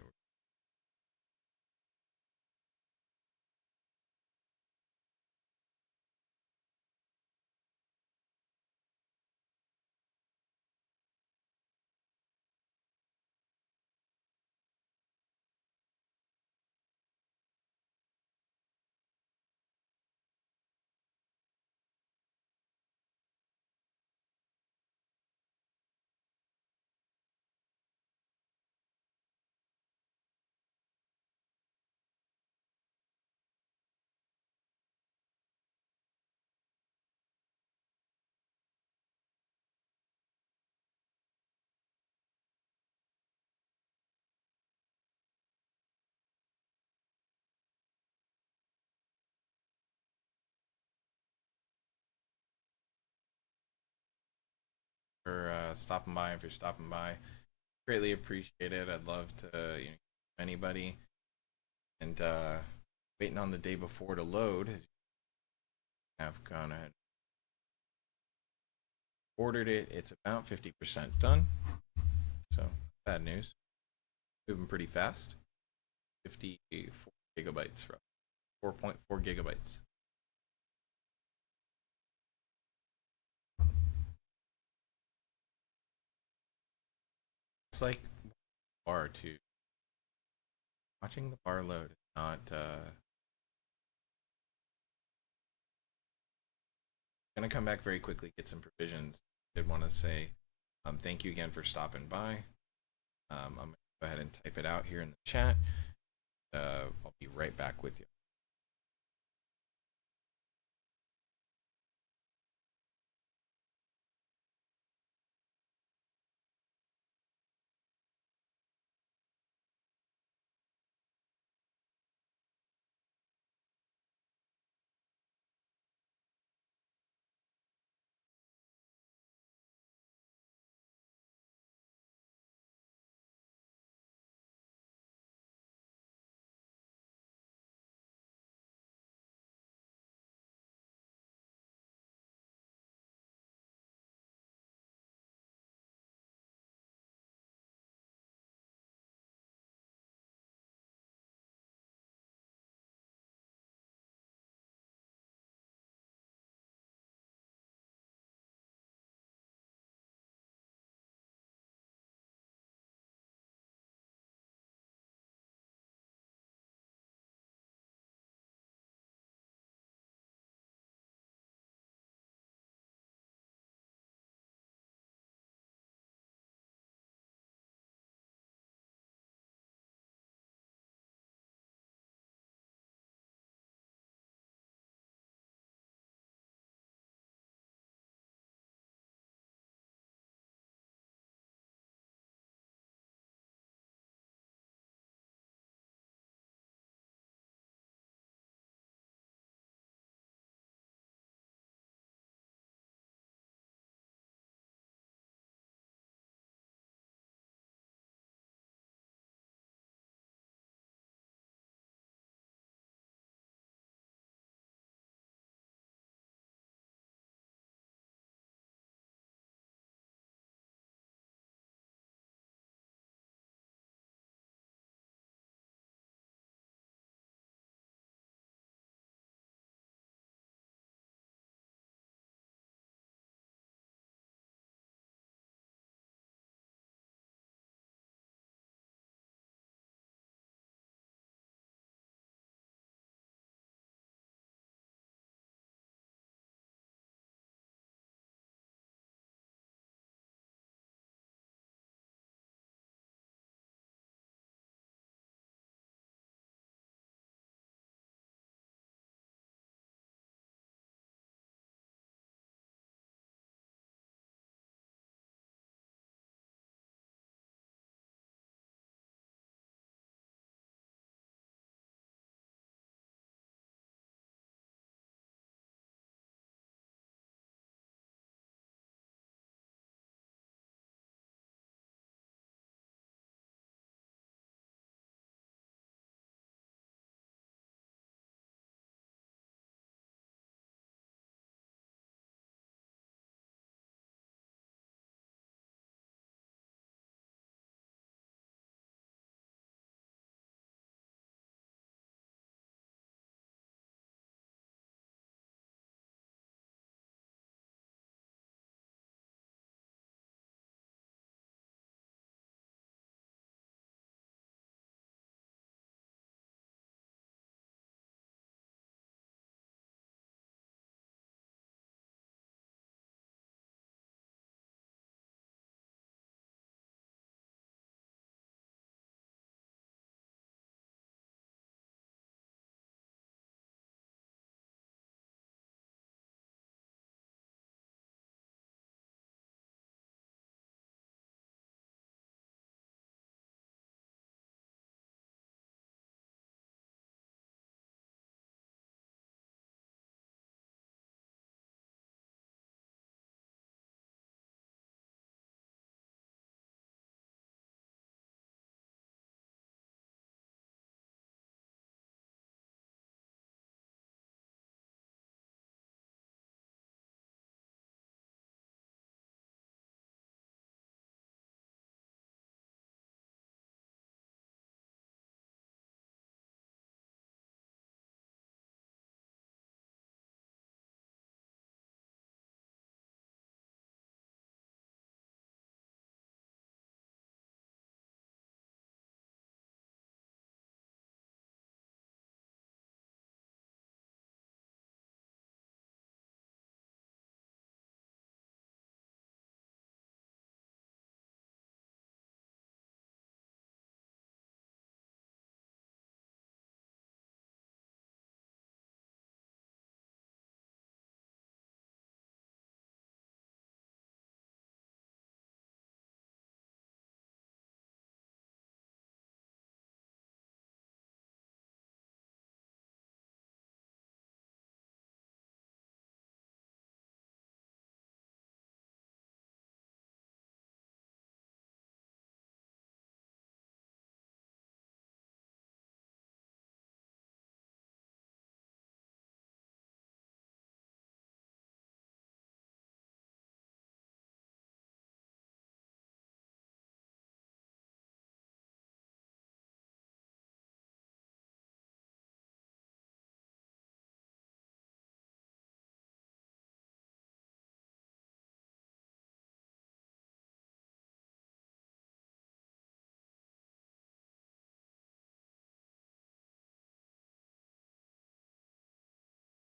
For stopping by. If you're stopping by, greatly appreciate it. I'd love to anybody. And waiting on the day before to load. I've gone ahead, ordered it. It's about 50% done. So bad news. Moving pretty fast. 54 gigabytes, 4.4 gigabytes. It's like bar too. Watching the bar load is not. Gonna come back very quickly, get some provisions. Did want to say thank you again for stopping by. I'm gonna go ahead and type it out here in the chat. I'll be right back with you.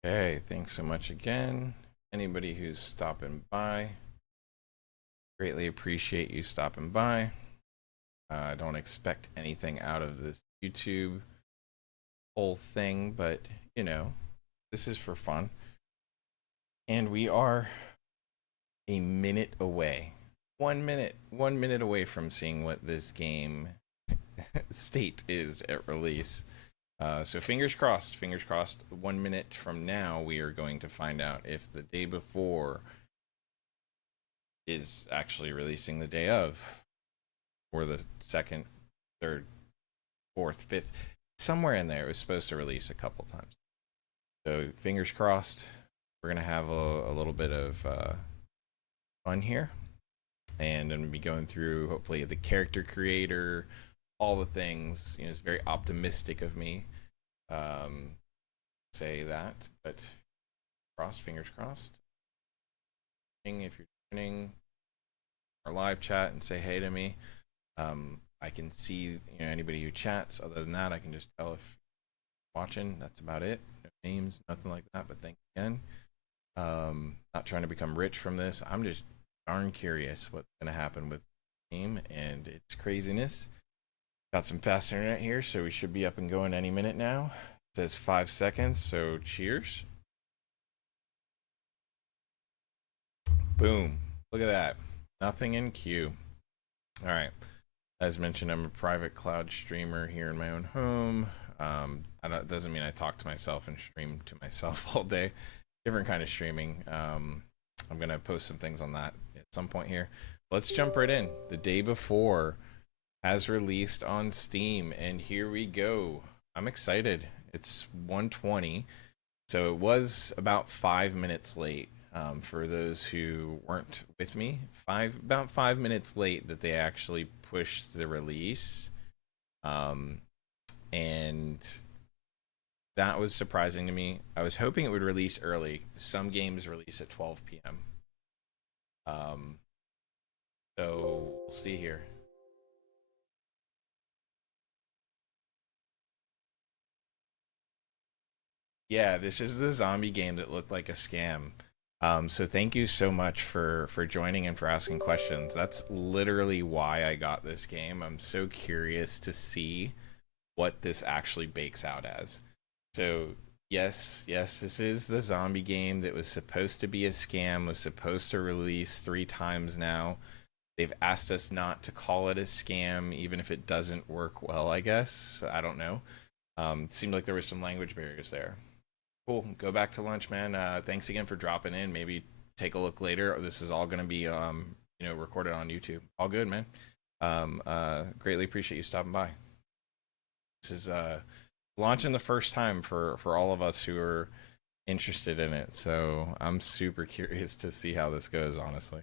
Okay, thanks so much again. Anybody who's stopping by, greatly appreciate you stopping by. I don't expect anything out of this YouTube whole thing, but you know, this is for fun. And we are a minute away. 1 minute away from seeing what this game state is at release. So fingers crossed, 1 minute from now, we are going to find out if the day before is actually releasing the day of, or the second, third, fourth, fifth, somewhere in there. It was supposed to release a couple times. So fingers crossed, we're going to have a little bit of fun here. And I'm going to be going through, hopefully, the character creator, all the things. You know, it's very optimistic of me say that, but fingers crossed. If you're joining our live chat and say hey to me, I can see anybody who chats. Other than that, I can just tell if you're watching. That's about it. No names, nothing like that. But thanks again. Not trying to become rich from this. I'm just darn curious what's going to happen with the game and its craziness. Got some fast internet here, so we should be up and going any minute now. It says 5 seconds, so cheers. Boom. Look at that. Nothing in queue. All right. As mentioned, I'm a private cloud streamer here in my own home. It doesn't mean I talk to myself and stream to myself all day. Different kind of streaming. I'm going to post some things on that at some point here. Let's jump right in. The day before has released on Steam, and here we go. I'm excited. It's 1:20, so it was about 5 minutes late. For those who weren't with me, about 5 minutes late that they actually pushed the release, and that was surprising to me. I was hoping it would release early. Some games release at 12 p.m. So we'll see here. Yeah, this is the zombie game that looked like a scam. So thank you so much for joining and for asking questions. That's literally why I got this game. I'm so curious to see what this actually bakes out as. So yes, this is the zombie game that was supposed to be a scam, was supposed to release 3 times now. They've asked us not to call it a scam, even if it doesn't work well, I guess. I don't know. It seemed like there were some language barriers there. Cool. Go back to lunch, man. Thanks again for dropping in. Maybe take a look later. This is all going to be, recorded on YouTube. All good, man. Greatly appreciate you stopping by. This is launching the first time for all of us who are interested in it. So I'm super curious to see how this goes, honestly.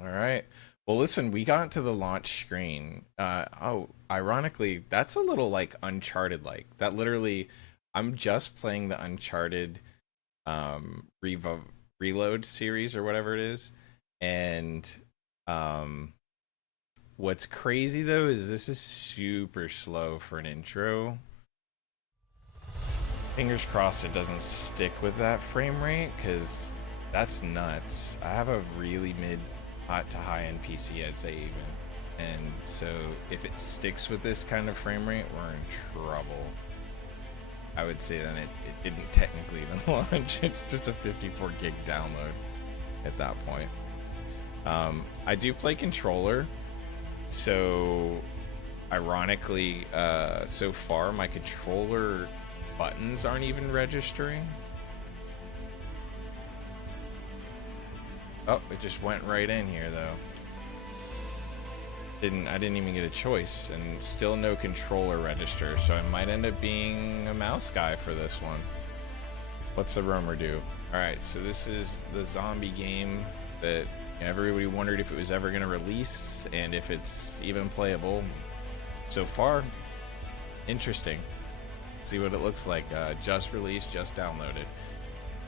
All right. Well, listen, we got to the launch screen. Ironically, that's a little like Uncharted like. That literally, I'm just playing the Uncharted Reload series or whatever it is. And what's crazy though is this is super slow for an intro. Fingers crossed it doesn't stick with that frame rate, because that's nuts. I have a really mid to high-end PC, I'd say, even, and so if it sticks with this kind of frame rate, we're in trouble. I would say then it didn't technically even launch. It's just a 54 gig download at that point. I do play controller, so ironically, so far my controller buttons aren't even registering. Oh, it just went right in here though. I didn't even get a choice, and still no controller register, so I might end up being a mouse guy for this one. What's the roamer do? Alright, so this is the zombie game that everybody wondered if it was ever going to release, and if it's even playable. So far, interesting. See what it looks like. Just released, just downloaded.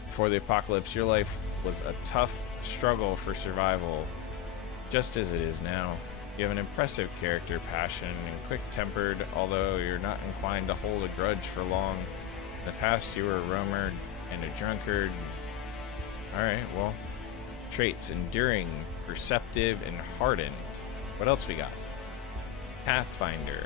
Before the apocalypse, your life was a tough struggle for survival, just as it is now. You have an impressive character, passion, and quick-tempered, although you're not inclined to hold a grudge for long. In the past, you were a roamer and a drunkard. Alright, well, traits: enduring, perceptive, and hardened. What else we got? Pathfinder.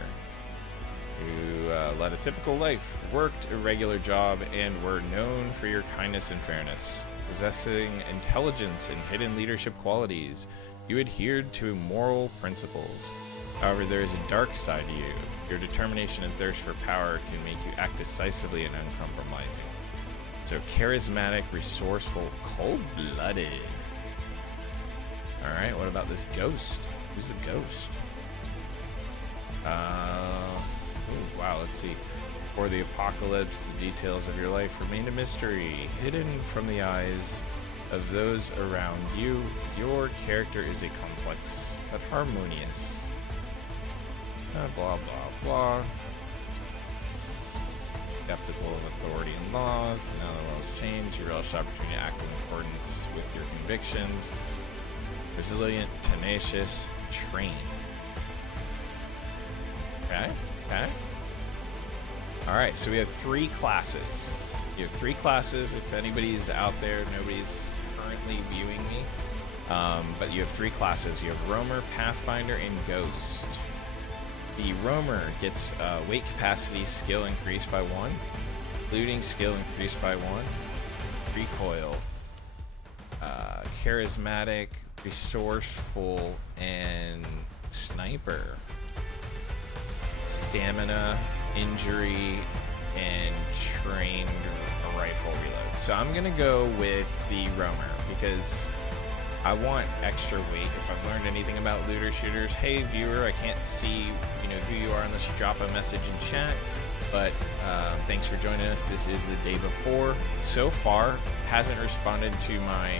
You led a typical life, worked a regular job, and were known for your kindness and fairness. Possessing intelligence and hidden leadership qualities, you adhered to moral principles. However, there is a dark side to you. Your determination and thirst for power can make you act decisively and uncompromising. So charismatic, resourceful, cold-blooded. Alright, what about this ghost? Who's the ghost? Ooh, wow, let's see. For the apocalypse, the details of your life remain a mystery, hidden from the eyes of those around you. Your character is a complex but harmonious. Blah, blah, blah. Skeptical of authority and laws. Now the world has changed. You relish the opportunity to act in accordance with your convictions. Resilient, tenacious, trained. Okay, okay. Alright, so we have 3 classes. You have 3 classes. If anybody's out there, nobody's currently viewing me. But you have 3 classes. You have Roamer, Pathfinder, and Ghost. The Roamer gets weight capacity skill increased by 1. Looting skill increased by 1. Recoil. Charismatic, resourceful, and sniper. Stamina, injury, and trained rifle reload. So I'm gonna go with the Roamer because I want extra weight. If I've learned anything about looter shooters, hey viewer, I can't see who you are unless you drop a message in chat. But thanks for joining us. This is the day before. So far, hasn't responded to my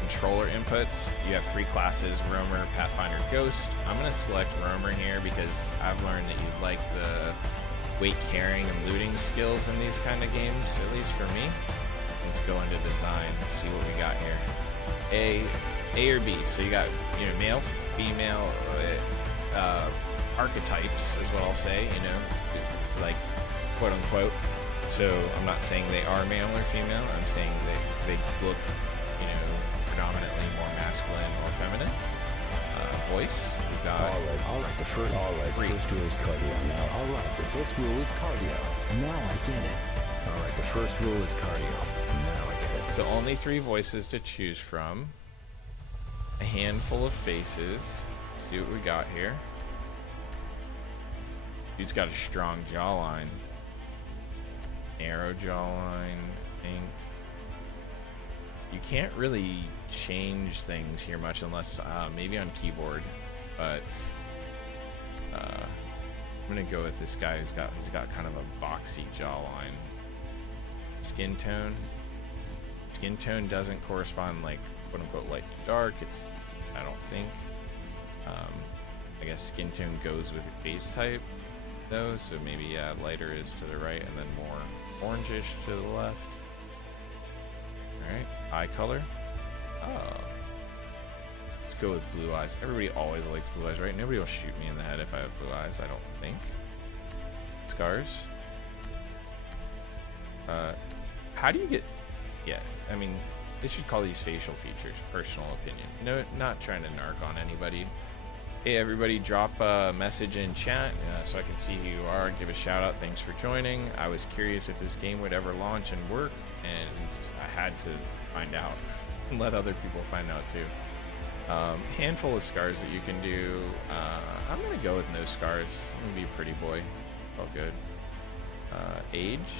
controller inputs. You have 3 classes: Roamer, Pathfinder, Ghost. I'm going to select Roamer here because I've learned that you like the weight carrying and looting skills in these kind of games, at least for me. Let's go into design. Let's see what we got here. A or B. So you got male, female, archetypes is what I'll say. Like quote unquote. So I'm not saying they are male or female. I'm saying they look predominantly more masculine or feminine. Voice. We got. All right. The first rule is cardio. Now, all right. The first rule is cardio. Now I get it. All right. The first rule is cardio. Now I get it. So only 3 voices to choose from. A handful of faces. Let's see what we got here. Dude's got a strong jawline. Narrow jawline, I think. You can't really change things here much unless maybe on keyboard, but I'm gonna go with this guy he's got kind of a boxy jawline. Skin tone doesn't correspond like quote unquote light to dark. I don't think. I guess skin tone goes with base type though, so maybe lighter is to the right and then more orangish to the left. Alright, eye color. Oh. Let's go with blue eyes. Everybody always likes blue eyes, right? Nobody will shoot me in the head if I have blue eyes, I don't think. Scars. How do you get... Yeah, I mean, they should call these facial features. Personal opinion. No, not trying to narc on anybody. Hey everybody, drop a message in chat so I can see who you are. Give a shout out. Thanks for joining. I was curious if this game would ever launch and work, and I had to find out and let other people find out too. Handful of scars that you can do. I'm gonna go with no scars. I'm gonna be a pretty boy. All good. Age.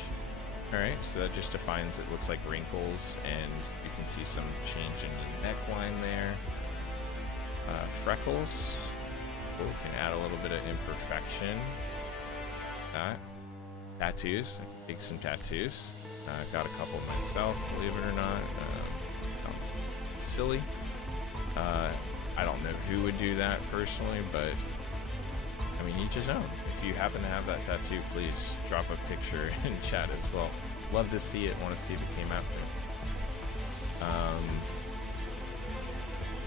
All right, so that just defines it. Looks like wrinkles, and you can see some change in the neckline there. Freckles. Cool. Can add a little bit of imperfection. Tattoos. I can take some tattoos. Got a couple myself, believe it or not. Sounds silly. I don't know who would do that personally, but I mean, each his own. If you happen to have that tattoo, please drop a picture in chat as well. Love to see it. Want to see if it came out there.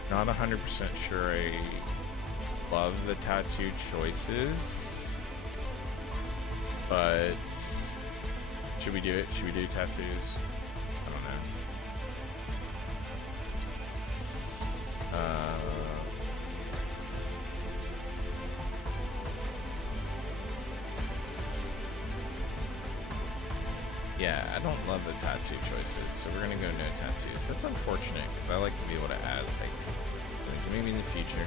Not 100% sure I love the tattoo choices, but should we do it? Should we do tattoos? I don't know. Yeah, I don't love the tattoo choices, so we're gonna go no tattoos. That's unfortunate because I like to be able to add like things. Maybe in the future.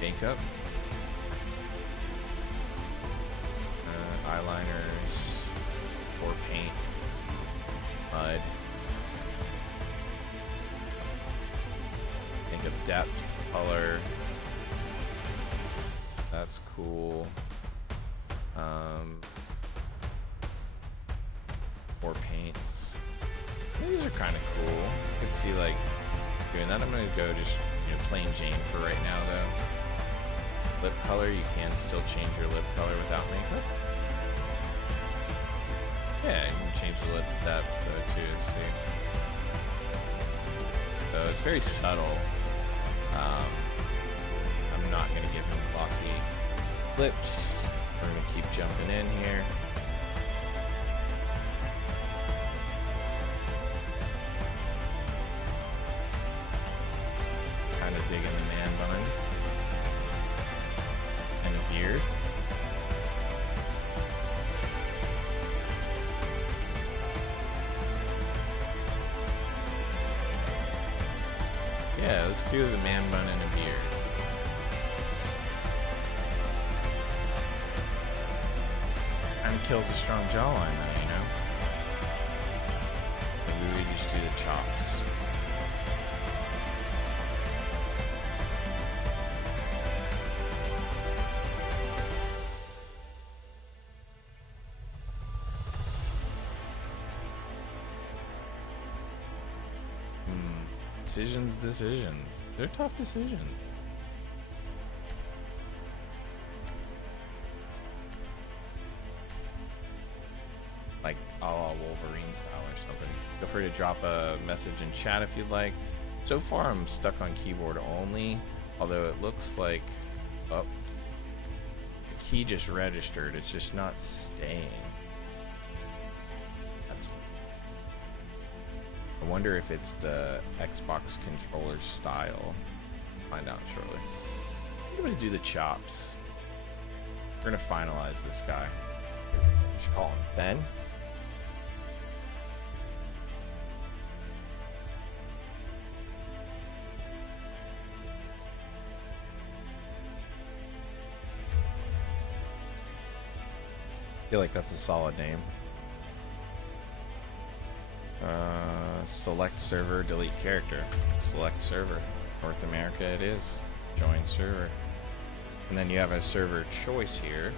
Makeup, eyeliners, or paint, mud. Makeup depth, color. That's cool. Or paints. These are kind of cool. I could see like doing that. I'm gonna go just plain Jane for right now though. Lip color, you can still change your lip color without makeup. Yeah, you can change the lip depth though too. See, so it's very subtle. I'm not gonna give him glossy lips. We're gonna keep jumping in here. Kind of digging the man bun and a beard. Yeah, let's do the man bun and a beard. Kind of kills a strong jawline though, you know? Maybe we just do the chops. Decisions. They're tough decisions. Like a la Wolverine style or something. Feel free to drop a message in chat if you'd like. So far I'm stuck on keyboard only, although it looks like the key just registered. It's just not staying. I wonder if it's the Xbox controller style. Find out shortly. I'm gonna do the chops. We're gonna finalize this guy. We should call him Ben. I feel like that's a solid name. Select server, delete character. Select server. North America it is. Join server. And then you have a server choice here.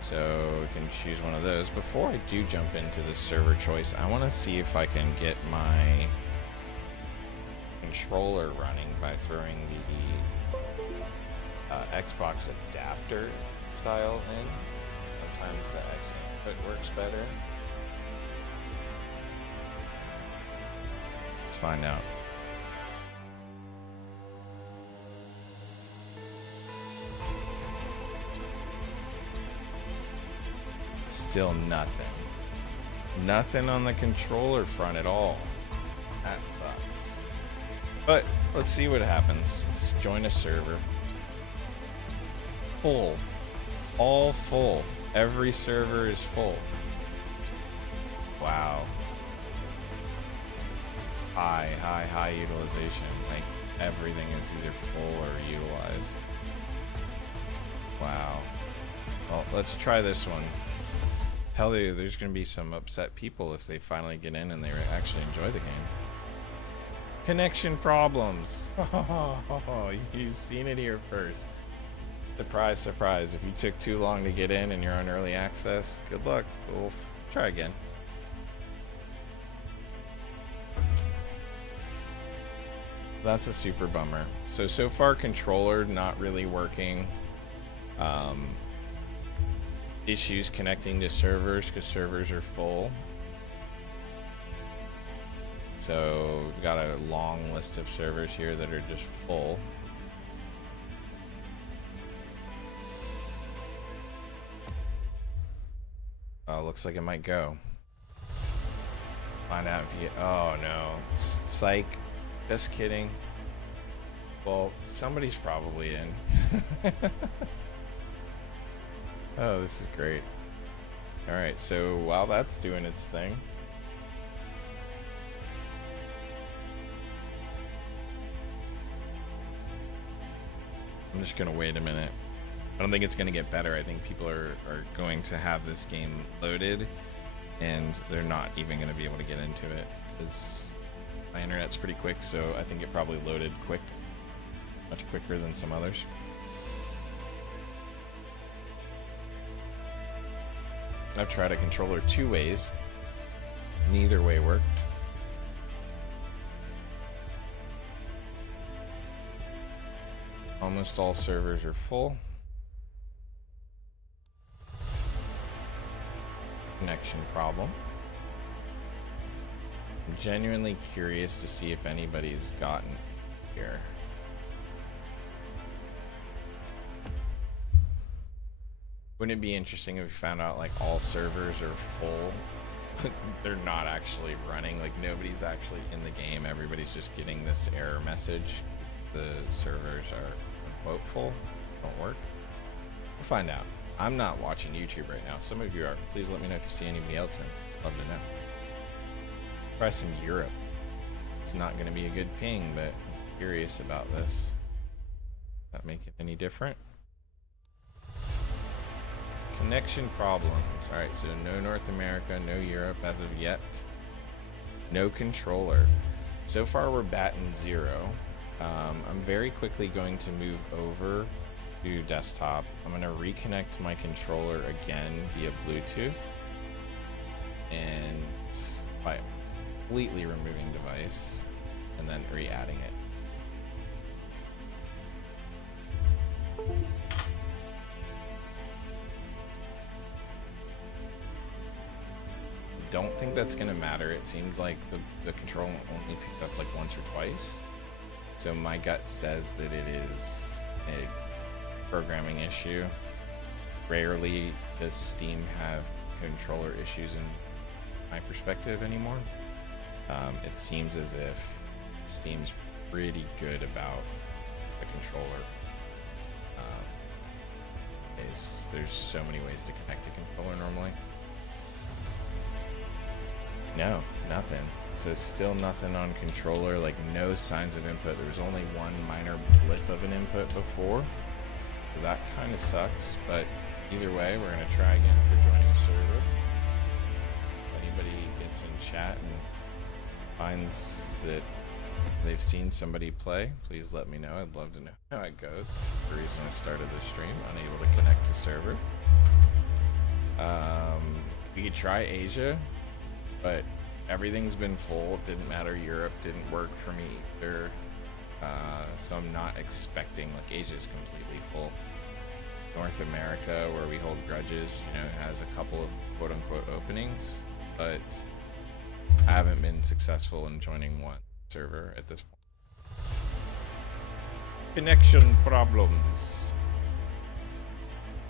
So we can choose one of those. Before I do jump into the server choice, I want to see if I can get my controller running by throwing the Xbox adapter style in. Sometimes the X input works better. Let's find out. Still nothing. Nothing on the controller front at all. That sucks. But let's see what happens. Let's join a server. Full. All full. Every server is full. Wow. High utilization. Like everything is either full or utilized. Wow. Well, let's try this one. Tell you there's going to be some upset people if they finally get in and they actually enjoy the game. Connection problems. Oh, you've seen it here first. Surprise, surprise. If you took too long to get in and you're on early access, good luck. We'll try again. That's a super bummer. So far controller not really working. Issues connecting to servers because servers are full. So we've got a long list of servers here that are just full. Oh, looks like it might go. Find out if you get, oh no, psych, just kidding. Well, somebody's probably in. Oh, this is great. All right, so while that's doing its thing, I'm just gonna wait a minute. I don't think it's gonna get better. I think people are going to have this game loaded and they're not even gonna be able to get into it because my internet's pretty quick, so I think it probably loaded quick, much quicker than some others. I've tried a controller 2 ways. Neither way worked. Almost all servers are full. Connection problem. I'm genuinely curious to see if anybody's gotten here. Wouldn't it be interesting if we found out like all servers are full? They're not actually running, like nobody's actually in the game. Everybody's just getting this error message. The servers are quote full, don't work. We'll find out. I'm not watching YouTube right now. Some of you are. Please let me know if you see anybody else in. Love to know. Try some Europe. It's not going to be a good ping, but I'm curious about this. Does that make it any different? Connection problems. Alright, so no North America, no Europe as of yet. No controller. So far we're batting 0. I'm very quickly going to move over to desktop. I'm going to reconnect my controller again via Bluetooth. And by completely removing device and then re-adding it. Don't think that's gonna matter. It seemed like the control only picked up like once or twice. So my gut says that it is a programming issue. Rarely does Steam have controller issues in my perspective anymore. It seems as if Steam's pretty good about the controller. There's so many ways to connect a controller normally. No, nothing. So still nothing on controller, like no signs of input. There was only one minor blip of an input before. So that kind of sucks, but either way, we're gonna try again for joining a server. If anybody gets in chat and finds that they've seen somebody play, please let me know. I'd love to know how it goes. The reason I started the stream, unable to connect to server. We could try Asia, but everything's been full. It didn't matter. Europe didn't work for me either. So I'm not expecting, like, Asia's completely full. North America, where we hold grudges, you know, has a couple of quote unquote openings, but I haven't been successful in joining one server at this point. Connection problems.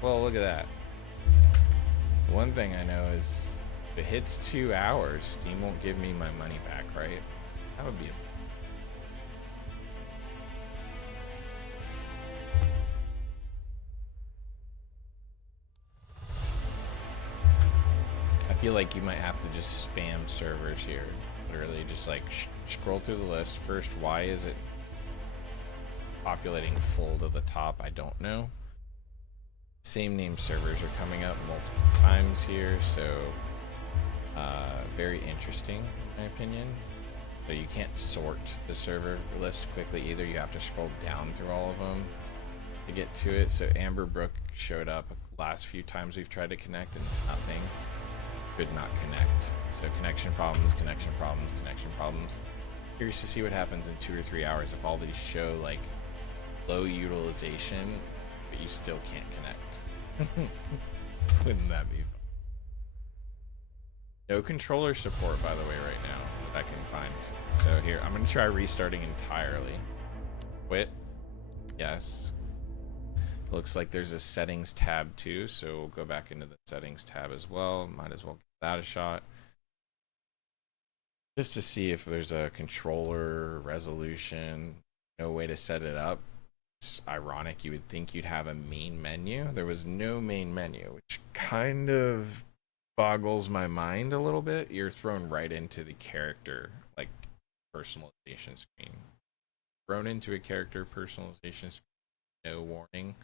Well, look at that. One thing I know is if it hits 2 hours, Steam won't give me my money back, right? That would be I feel like you might have to just spam servers here. Literally just like scroll through the list. First, why is it populating full to the top? I don't know. Same name servers are coming up multiple times here, so very interesting in my opinion. So you can't sort the server list quickly either. You have to scroll down through all of them to get to it. So Amber Brook showed up last few times we've tried to connect and nothing. Could not connect. So connection problems, connection problems, connection problems. Curious to see what happens in 2 or 3 hours if all these show like low utilization, but you still can't connect. Wouldn't that be fun? No controller support, by the way, right now that I can find. So here, I'm gonna try restarting entirely. Quit. Yes. Looks like there's a settings tab too, so we'll go back into the settings tab as well. Might as well give that a shot. Just to see if there's a controller resolution, no way to set it up. It's ironic, you would think you'd have a main menu. There was no main menu, which kind of boggles my mind a little bit. You're thrown right into the character, like, personalization screen. Thrown into a character personalization screen, no warning.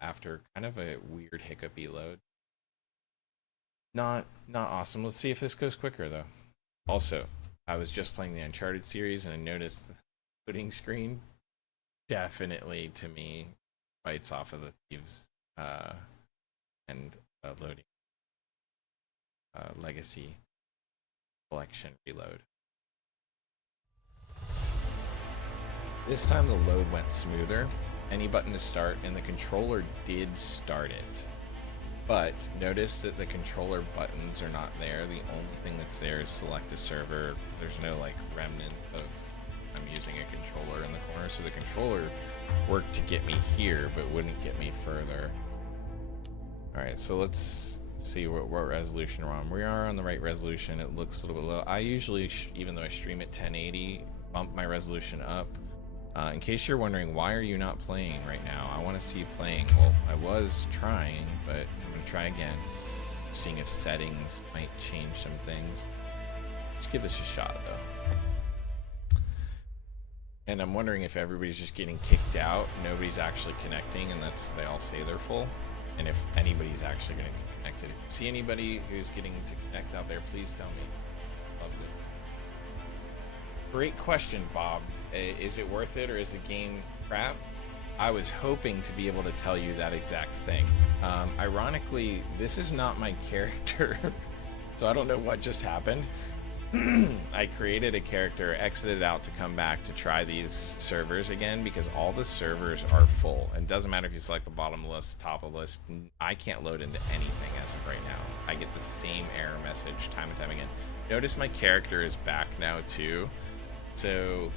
After kind of a weird hiccupy load. Not awesome. Let's see if this goes quicker though. Also, I was just playing the Uncharted series and I noticed the loading screen definitely to me bites off of the Thieves and loading Legacy Collection reload. This time the load went smoother. Any button to start, and the controller did start it. But notice that the controller buttons are not there. The only thing that's there is select a server. There's no like remnants of I'm using a controller in the corner. So the controller worked to get me here, but wouldn't get me further. All right, so let's see what resolution we're on. We are on the right resolution. It looks a little bit low. I usually, even though I stream at 1080, bump my resolution up. In case you're wondering, why are you not playing right now? I want to see you playing. Well, I was trying, but I'm going to try again. Seeing if settings might change some things. Just give this a shot, though. And I'm wondering if everybody's just getting kicked out. Nobody's actually connecting, and they all say they're full. And if anybody's actually going to get connected. If you see anybody who's getting to connect out there, please tell me. Love it. Great question, Bob. Is it worth it, or is the game crap? I was hoping to be able to tell you that exact thing. Ironically, this is not my character, so I don't know what just happened. I created a character, exited out to come back to try these servers again because all the servers are full. And it doesn't matter if you select the bottom list, top of the list, I can't load into anything as of right now. I get the same error message time and time again. Notice my character is back now too. So,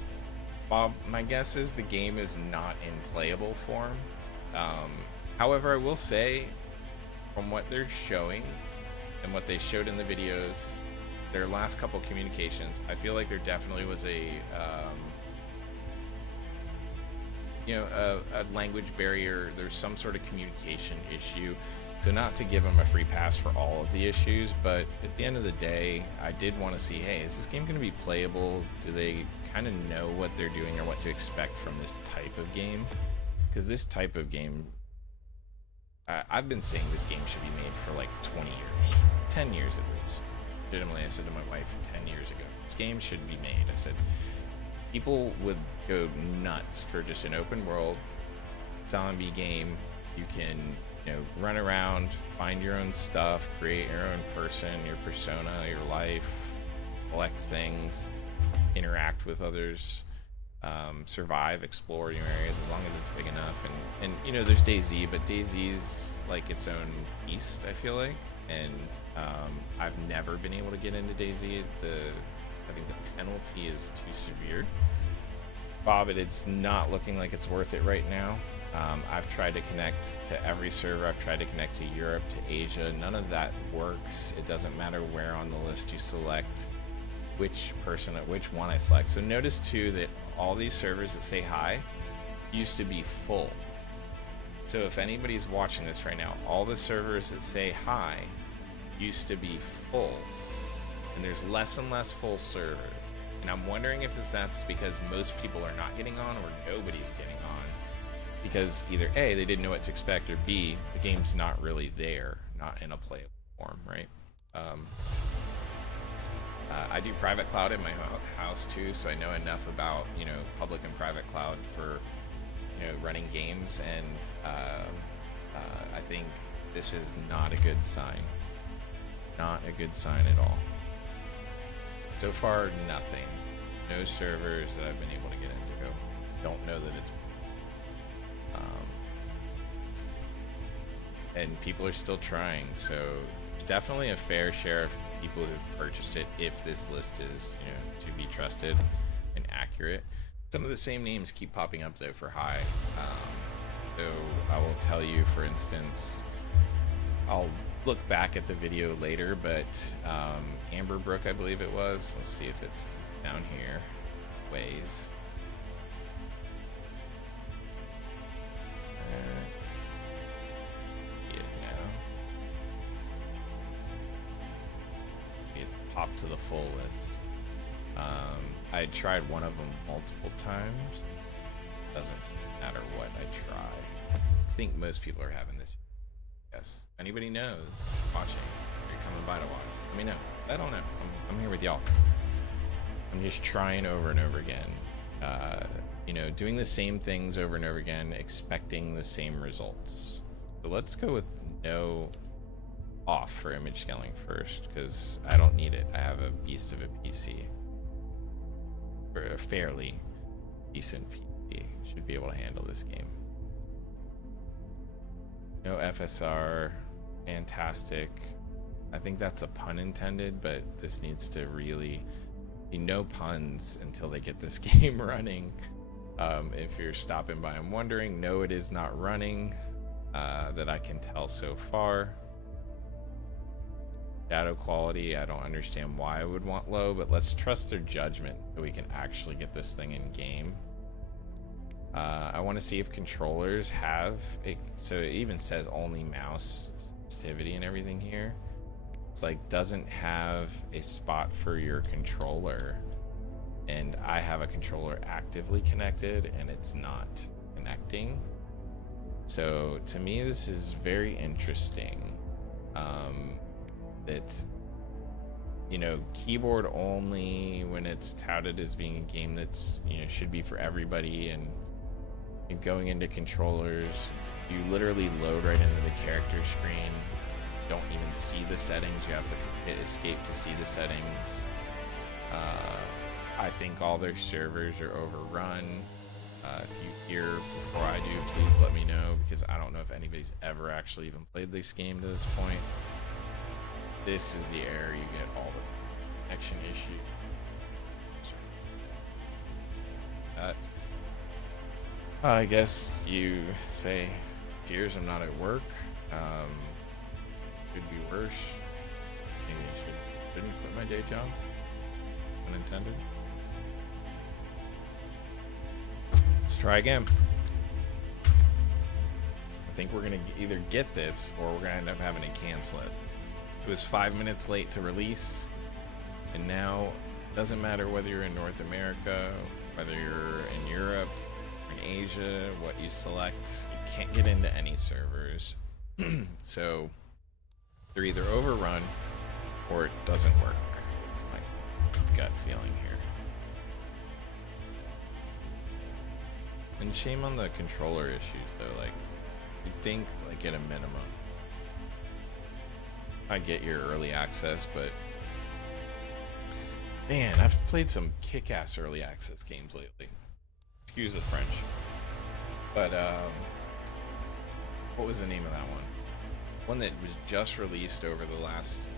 Bob, my guess is the game is not in playable form. However, I will say, from what they're showing and what they showed in the videos, their last couple communications, I feel like there definitely was a language barrier. There's some sort of communication issue. So not to give them a free pass for all of the issues, but at the end of the day, I did want to see, hey, is this game going to be playable? Do they kind of know what they're doing or what to expect from this type of game? Because this type of game, I've been saying this game should be made for like 20 years, 10 years at least. Legitimately, I said to my wife 10 years ago, this game should be made. I said, people would go nuts for just an open world zombie game. You can run around, find your own stuff, create your own person, your persona, your life, collect things, interact with others, survive, explore new areas as long as it's big enough. And there's DayZ, but DayZ's like its own beast, I feel like. And I've never been able to get into DayZ. I think the penalty is too severe. Bob, it's not looking like it's worth it right now. I've tried to connect to every server. I've tried to connect to Europe, to Asia. None of that works. It doesn't matter where on the list you select, which one I select. So notice too that all these servers that say hi used to be full. So if anybody's watching this right now, all the servers that say hi used to be full, and there's less and less full servers. And I'm wondering if that's because most people are not getting on or nobody's getting on. Because either A, they didn't know what to expect, or B, the game's not really there, not in a playable form, right? I do private cloud in my house too, so I know enough about public and private cloud for running games, and I think this is not a good sign. Not a good sign at all. So far, nothing. No servers that I've been able to get into. Don't know that it's and people are still trying, so definitely a fair share of people who've purchased it, if this list is, you know, to be trusted and accurate. Some of the same names keep popping up though for high. So I will tell you, for instance, I'll look back at the video later, but Amberbrook, I believe it was. Let's see if it's down here. Ways. Pop to the full list. I tried one of them multiple times. Doesn't matter what I try. I think most people are having this. Yes. Anybody knows watching? You're coming by to watch. Let me know. 'Cause I don't know. I'm here with y'all. I'm just trying over and over again. You know, doing the same things over and over again, expecting the same results. So let's go with no off for image scaling first, because I don't need it. I have a beast of a PC, or a fairly decent PC. Should be able to handle this game. No FSR, fantastic. I think that's a pun intended, but this needs to really be no puns until they get this game running. If you're stopping by and wondering, no, it is not running, that I can tell so far. Shadow quality, I don't understand why I would want low, but let's trust their judgment so we can actually get this thing in game. I want to see if controllers have a, so it even says only mouse sensitivity and everything here. It's like doesn't have a spot for your controller, and I have a controller actively connected and it's not connecting. So to me this is very interesting. That, you know, keyboard only when it's touted as being a game that's, you know, should be for everybody, and going into controllers, you literally load right into the character screen. You don't even see the settings. You have to hit escape to see the settings. I think all their servers are overrun. If you hear before I do, please let me know, because I don't know if anybody's ever actually even played this game to this point. This is the error you get all the time. Connection issue. That. I guess you say, cheers, I'm not at work. Could be worse. Maybe I shouldn't quit my day job. Unintended. Let's try again. I think we're gonna either get this or we're gonna end up having to cancel it. It was 5 minutes late to release, and now it doesn't matter whether you're in North America, whether you're in Europe, or in Asia, what you select, you can't get into any servers. So they're either overrun or it doesn't work. That's my gut feeling here. And shame on the controller issues though. Like, you'd think, like, at a minimum, I get your early access, but man, I've played some kick-ass early access games lately. Excuse the French. But what was the name of that one? One that was just released over the last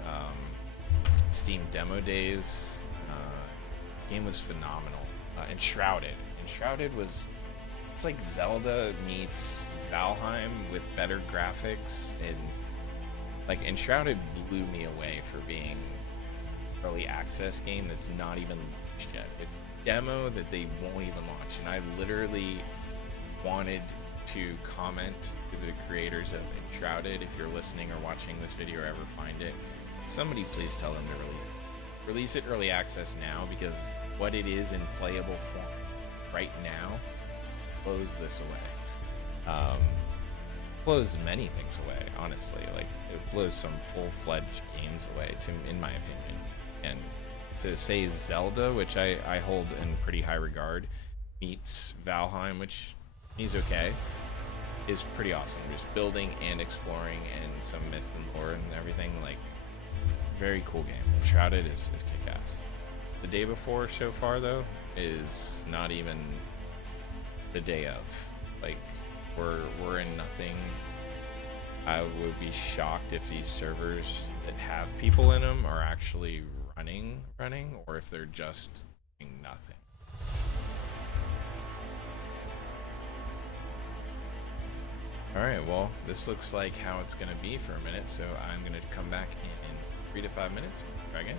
Steam demo days. Game was phenomenal. Enshrouded. Enshrouded was, it's like Zelda meets Valheim with better graphics, and like Enshrouded blew me away for being early access game that's not even launched yet. It's a demo that they won't even launch, and I literally wanted to comment to the creators of Enshrouded, if you're listening or watching this video or ever find it, somebody please tell them to release it early access now, because what it is in playable form right now blows this away. Blows many things away, honestly. Like, it blows some full-fledged games away, in my opinion. And to say Zelda, which I hold in pretty high regard, meets Valheim, which is okay, is pretty awesome. Just building and exploring and some myth and lore and everything. Like, very cool game. Enshrouded is kick-ass. The day before so far, though, is not even the day of. Like, we're in nothing I would be shocked if these servers that have people in them are actually running, or if they're just doing nothing. Alright, well, this looks like how it's going to be for a minute, so I'm going to come back in 3 to 5 minutes. Try again.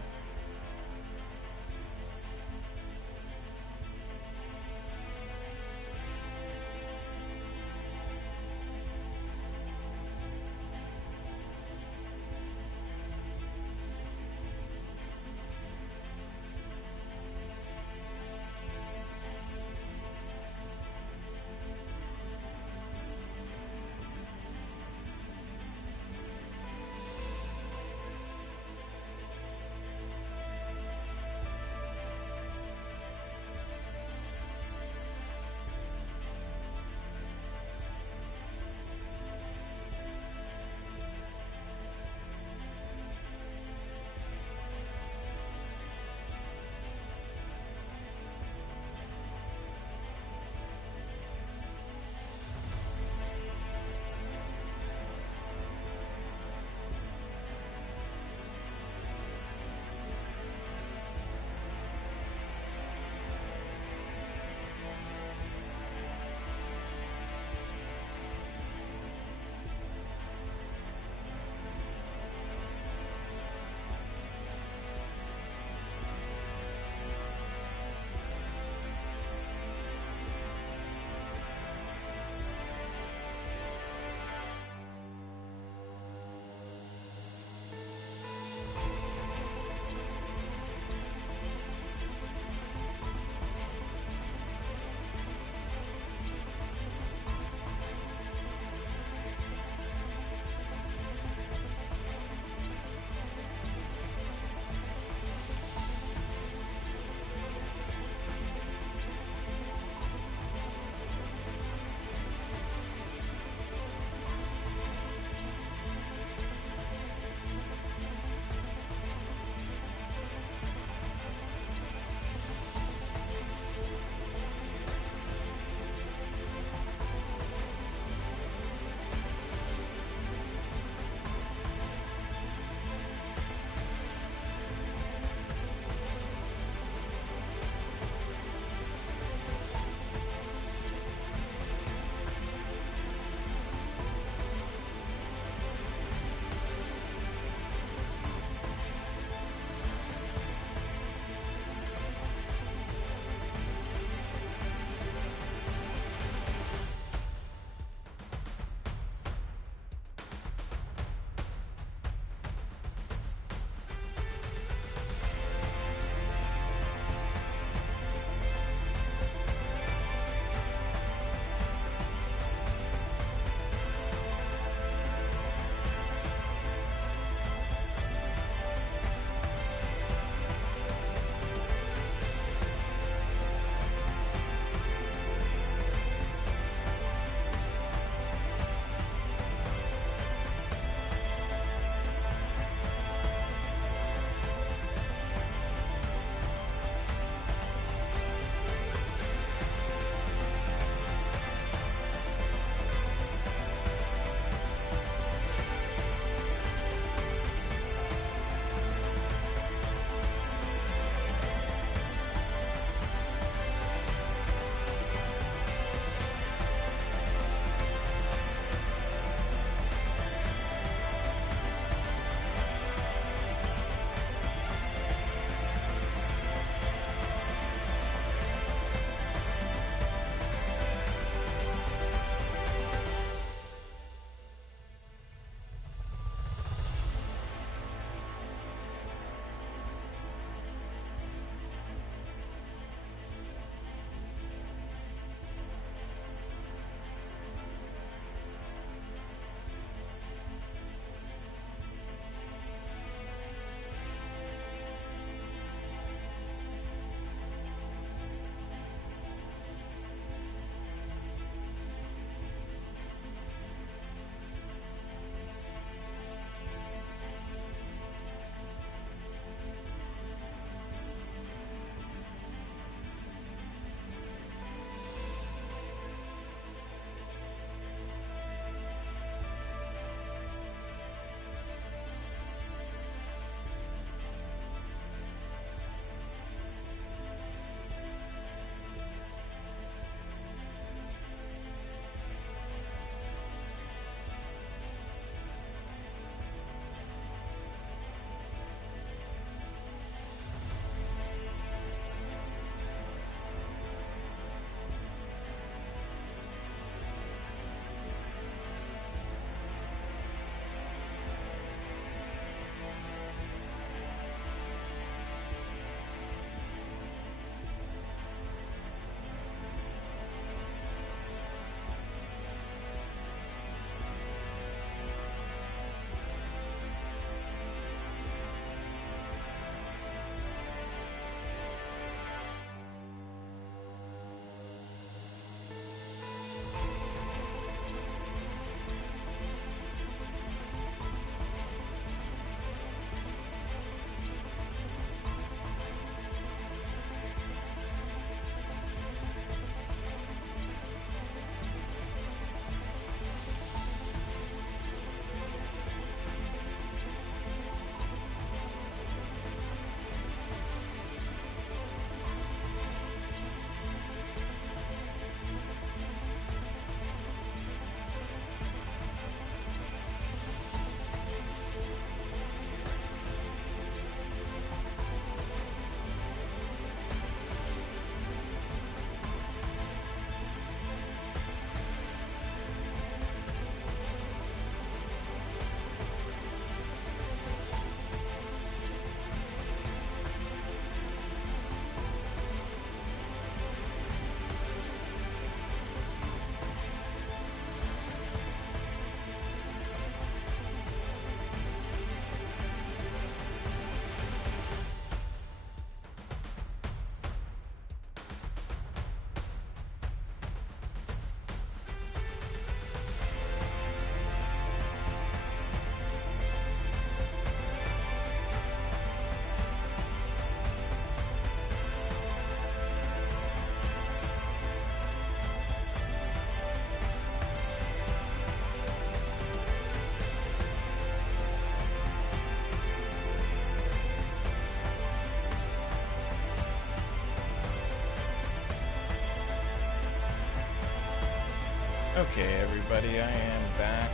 Okay, everybody, I am back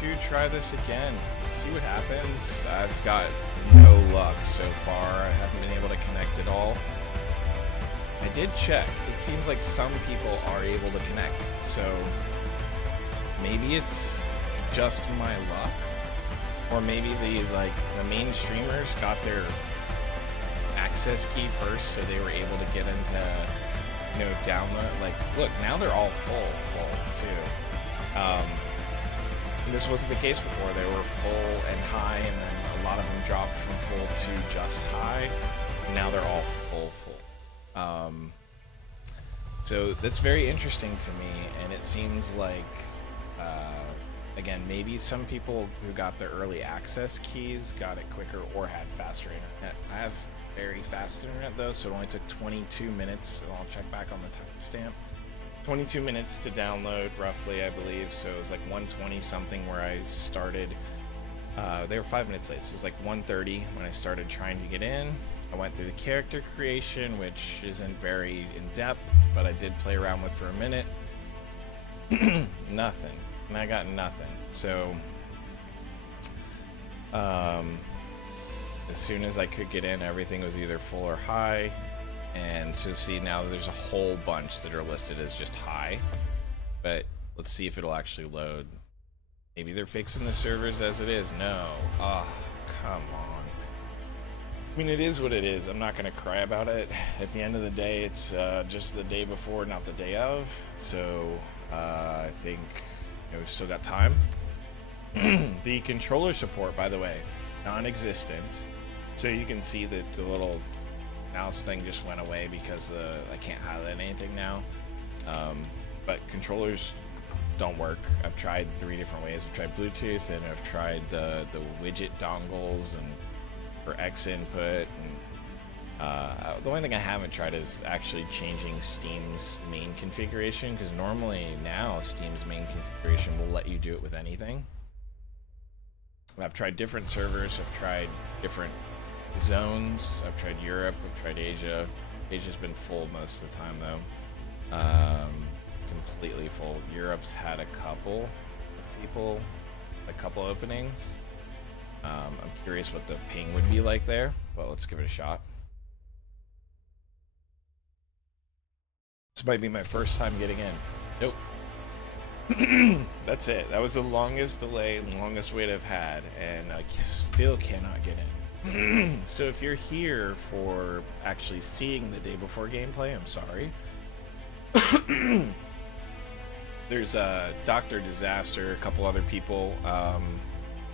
to try this again. Let's see what happens. I've got no luck so far. I haven't been able to connect at all. I did check. It seems like some people are able to connect, so maybe it's just my luck, or maybe these, like, the main streamers got their access key first, so they were able to get into, you know, download. Like, look, now they're all full too. This wasn't the case before. They were full and high, and then a lot of them dropped from full to just high. Now they're all full. So that's very interesting to me, and it seems like, again, maybe some people who got the early access keys got it quicker or had faster internet. I have very fast internet though, so it only took 22 minutes. So I'll check back on the timestamp. 22 minutes to download, roughly, I believe. So it was like 120 something where I started. They were 5 minutes late, so it was like 1:30 when I started trying to get in. I went through the character creation, which isn't very in depth, but I did play around with for a minute. Nothing, and I got nothing. So as soon as I could get in, everything was either full or high. And so see, now there's a whole bunch that are listed as just high, but let's see if it'll actually load. Maybe they're fixing the servers as it is. No. Oh, come on. I mean, it is what it is. I'm not gonna cry about it. At the end of the day, it's just the day before, not the day of. So I think, you know, we've still got time. The controller support, by the way, non-existent. So you can see that the little mouse thing just went away because I can't highlight anything now. But controllers don't work. I've tried 3 different ways. I've tried Bluetooth, and I've tried the widget dongles and for X input. And the only thing I haven't tried is actually changing Steam's main configuration, because normally now Steam's main configuration will let you do it with anything. I've tried different servers. I've tried different zones. I've tried Europe. I've tried Asia. Asia's been full most of the time though. Completely full. Europe's had a couple of people, a couple openings. I'm curious what the ping would be like there. Well, let's give it a shot. This might be my first time getting in. Nope. That's it. That was the longest delay, longest wait I've had, and I still cannot get in. So if you're here for actually seeing the day before gameplay, I'm sorry. There's Dr. Disaster, a couple other people,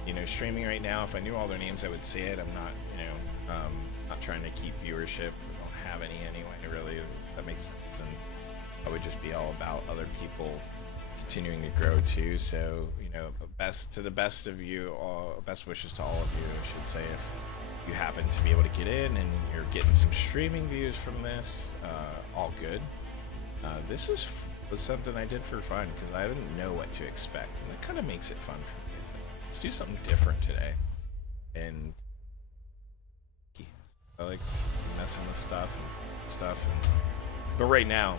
you know, streaming right now. If I knew all their names, I would say it. I'm not, you know, not trying to keep viewership. I don't have any anyway, really, if that makes sense. And I would just be all about other people continuing to grow too. So, you know, to the best of you, best wishes to all of you, I should say, if you happen to be able to get in and you're getting some streaming views from this, all good. This was something I did for fun because I didn't know what to expect, and it kind of makes it fun for me. It's like, let's do something different today. And I like messing with stuff. But right now,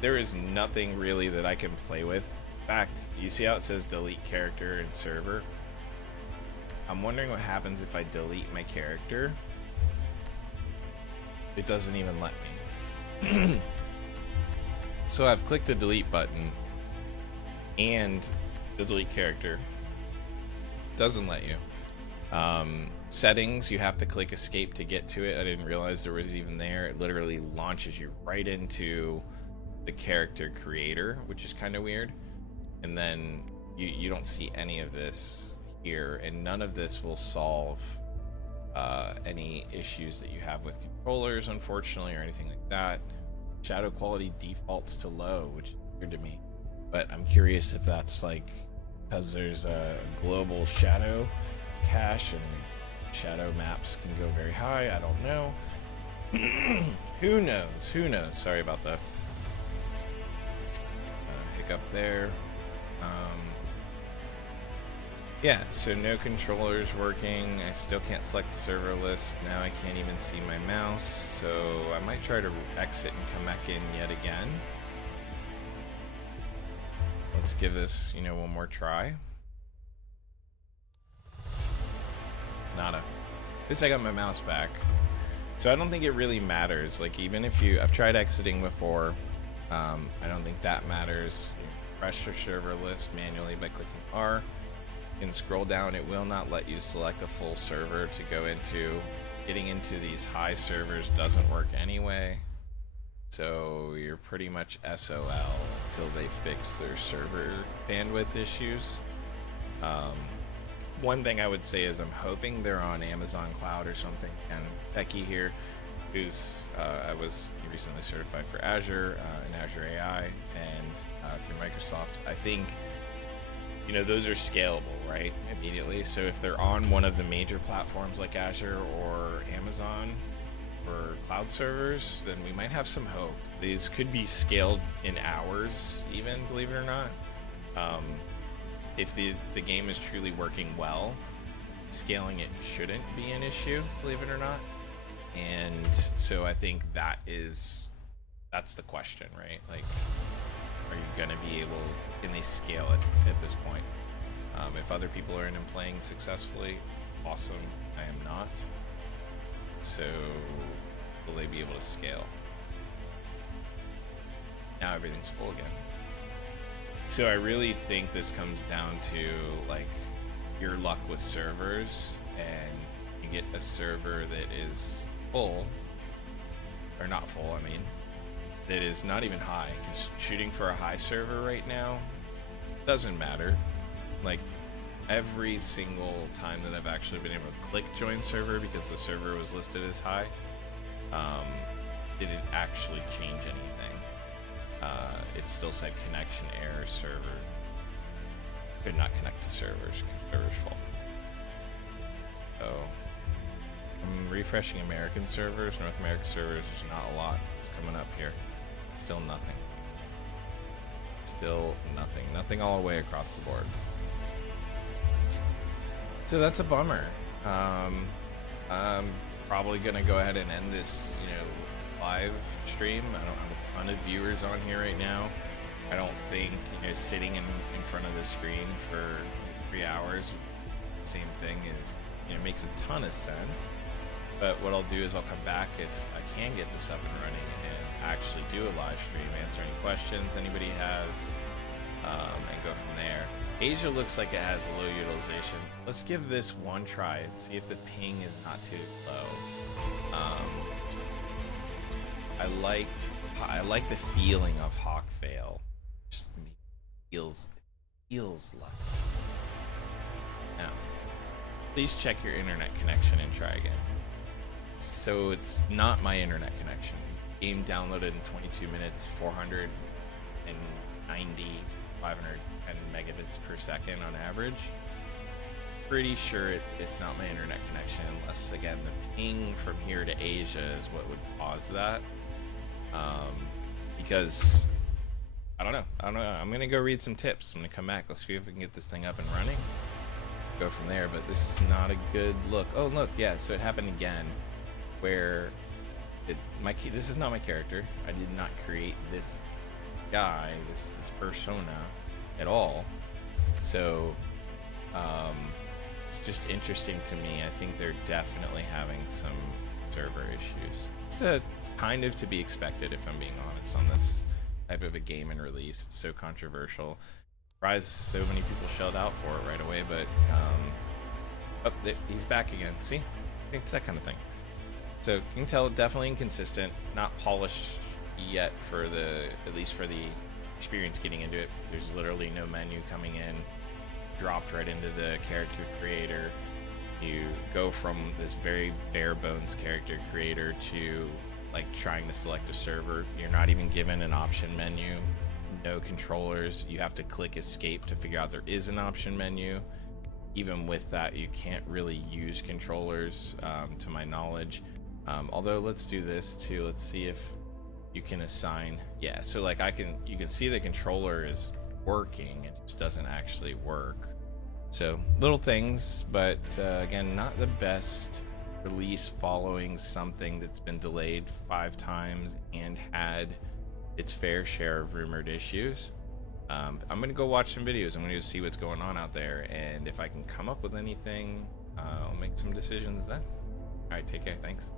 there is nothing really that I can play with. In fact, you see how it says delete character and server? I'm wondering what happens if I delete my character. It doesn't even let me. So I've clicked the delete button and the delete character. Doesn't let you. Settings, you have to click escape to get to it. I didn't realize there was even there. It literally launches you right into the character creator, which is kind of weird. And then you don't see any of this here, and none of this will solve any issues that you have with controllers, unfortunately, or anything like that. Shadow quality defaults to low, which is weird to me, but I'm curious if that's like because there's a global shadow cache and shadow maps can go very high. I don't know. Who knows? Sorry about the hiccup there. Yeah, so no controllers working. I still can't select the server list. Now I can't even see my mouse, so I might try to exit and come back in yet again. Let's give this, you know, one more try. Nada. At least I got my mouse back. So I don't think it really matters. Like, even if I've tried exiting before. I don't think that matters. You refresh your server list manually by clicking R. You can scroll down. It will not let you select a full server to go into. Getting into these high servers doesn't work anyway. So you're pretty much SOL until they fix their server bandwidth issues. One thing I would say is I'm hoping they're on Amazon Cloud or something. And Techie here, who's I was recently certified for Azure and Azure AI, and through Microsoft. I think, you know, those are scalable, right? Immediately. So if they're on one of the major platforms like Azure or Amazon for cloud servers, then we might have some hope. These could be scaled in hours, even, believe it or not. If the game is truly working well, scaling it shouldn't be an issue, believe it or not. And so I think that's the question, right? Like, are you gonna be able, can they scale it at this point? If other people are in and playing successfully, awesome. I am not. So will they be able to scale? Now everything's full again. So I really think this comes down to, like, your luck with servers, and you get a server that is full, or not full, I mean, that is not even high, because shooting for a high server right now doesn't matter. Like, every single time that I've actually been able to click join server because the server was listed as high, didn't actually change anything. It still said connection error, server could not connect to servers because server's full. So I'm refreshing American servers. North American servers, there's not a lot that's coming up here. Still nothing. Still nothing. Nothing all the way across the board. So that's a bummer. I'm probably gonna go ahead and end this, you know, live stream. I don't have a ton of viewers on here right now. I don't think, you know, sitting in front of the screen for 3 hours, same thing is, you know, makes a ton of sense. But what I'll do is I'll come back if I can get this up and running and actually do a live stream, answer any questions anybody has, and go from there. Asia looks like it has low utilization. Let's give this one try and see if the ping is not too low. I like the feeling of Hawk Fail. Just feels like. Now, please check your internet connection and try again. So it's not my internet connection. Game downloaded in 22 minutes, 510 megabits per second on average. Pretty sure it's not my internet connection, unless, again, the ping from here to Asia is what would cause that. Because I don't know. I'm gonna go read some tips. I'm gonna come back. Let's see if we can get this thing up and running. Go from there. But this is not a good look. Oh, look, yeah. So it happened again, where this is not my character. I did not create this guy, this persona at all. So it's just interesting to me. I think they're definitely having some server issues. It's kind of to be expected, if I'm being honest, on this type of a game and release. It's so controversial. Surprised so many people shelled out for it right away, but he's back again. See, I think it's that kind of thing. So you can tell, definitely inconsistent, not polished yet for at least for the experience getting into it. There's literally no menu coming in, dropped right into the character creator. You go from this very bare bones character creator to, like, trying to select a server. You're not even given an option menu, no controllers. You have to click escape to figure out there is an option menu. Even with that, you can't really use controllers, to my knowledge. Although let's do this too. Let's see if you can assign. Yeah, so like you can see the controller is working. It just doesn't actually work. So little things, but again, not the best release following something that's been delayed 5 times and had its fair share of rumored issues. I'm gonna go watch some videos. I'm gonna go see what's going on out there, and if I can come up with anything, I'll make some decisions then. All right, take care. Thanks.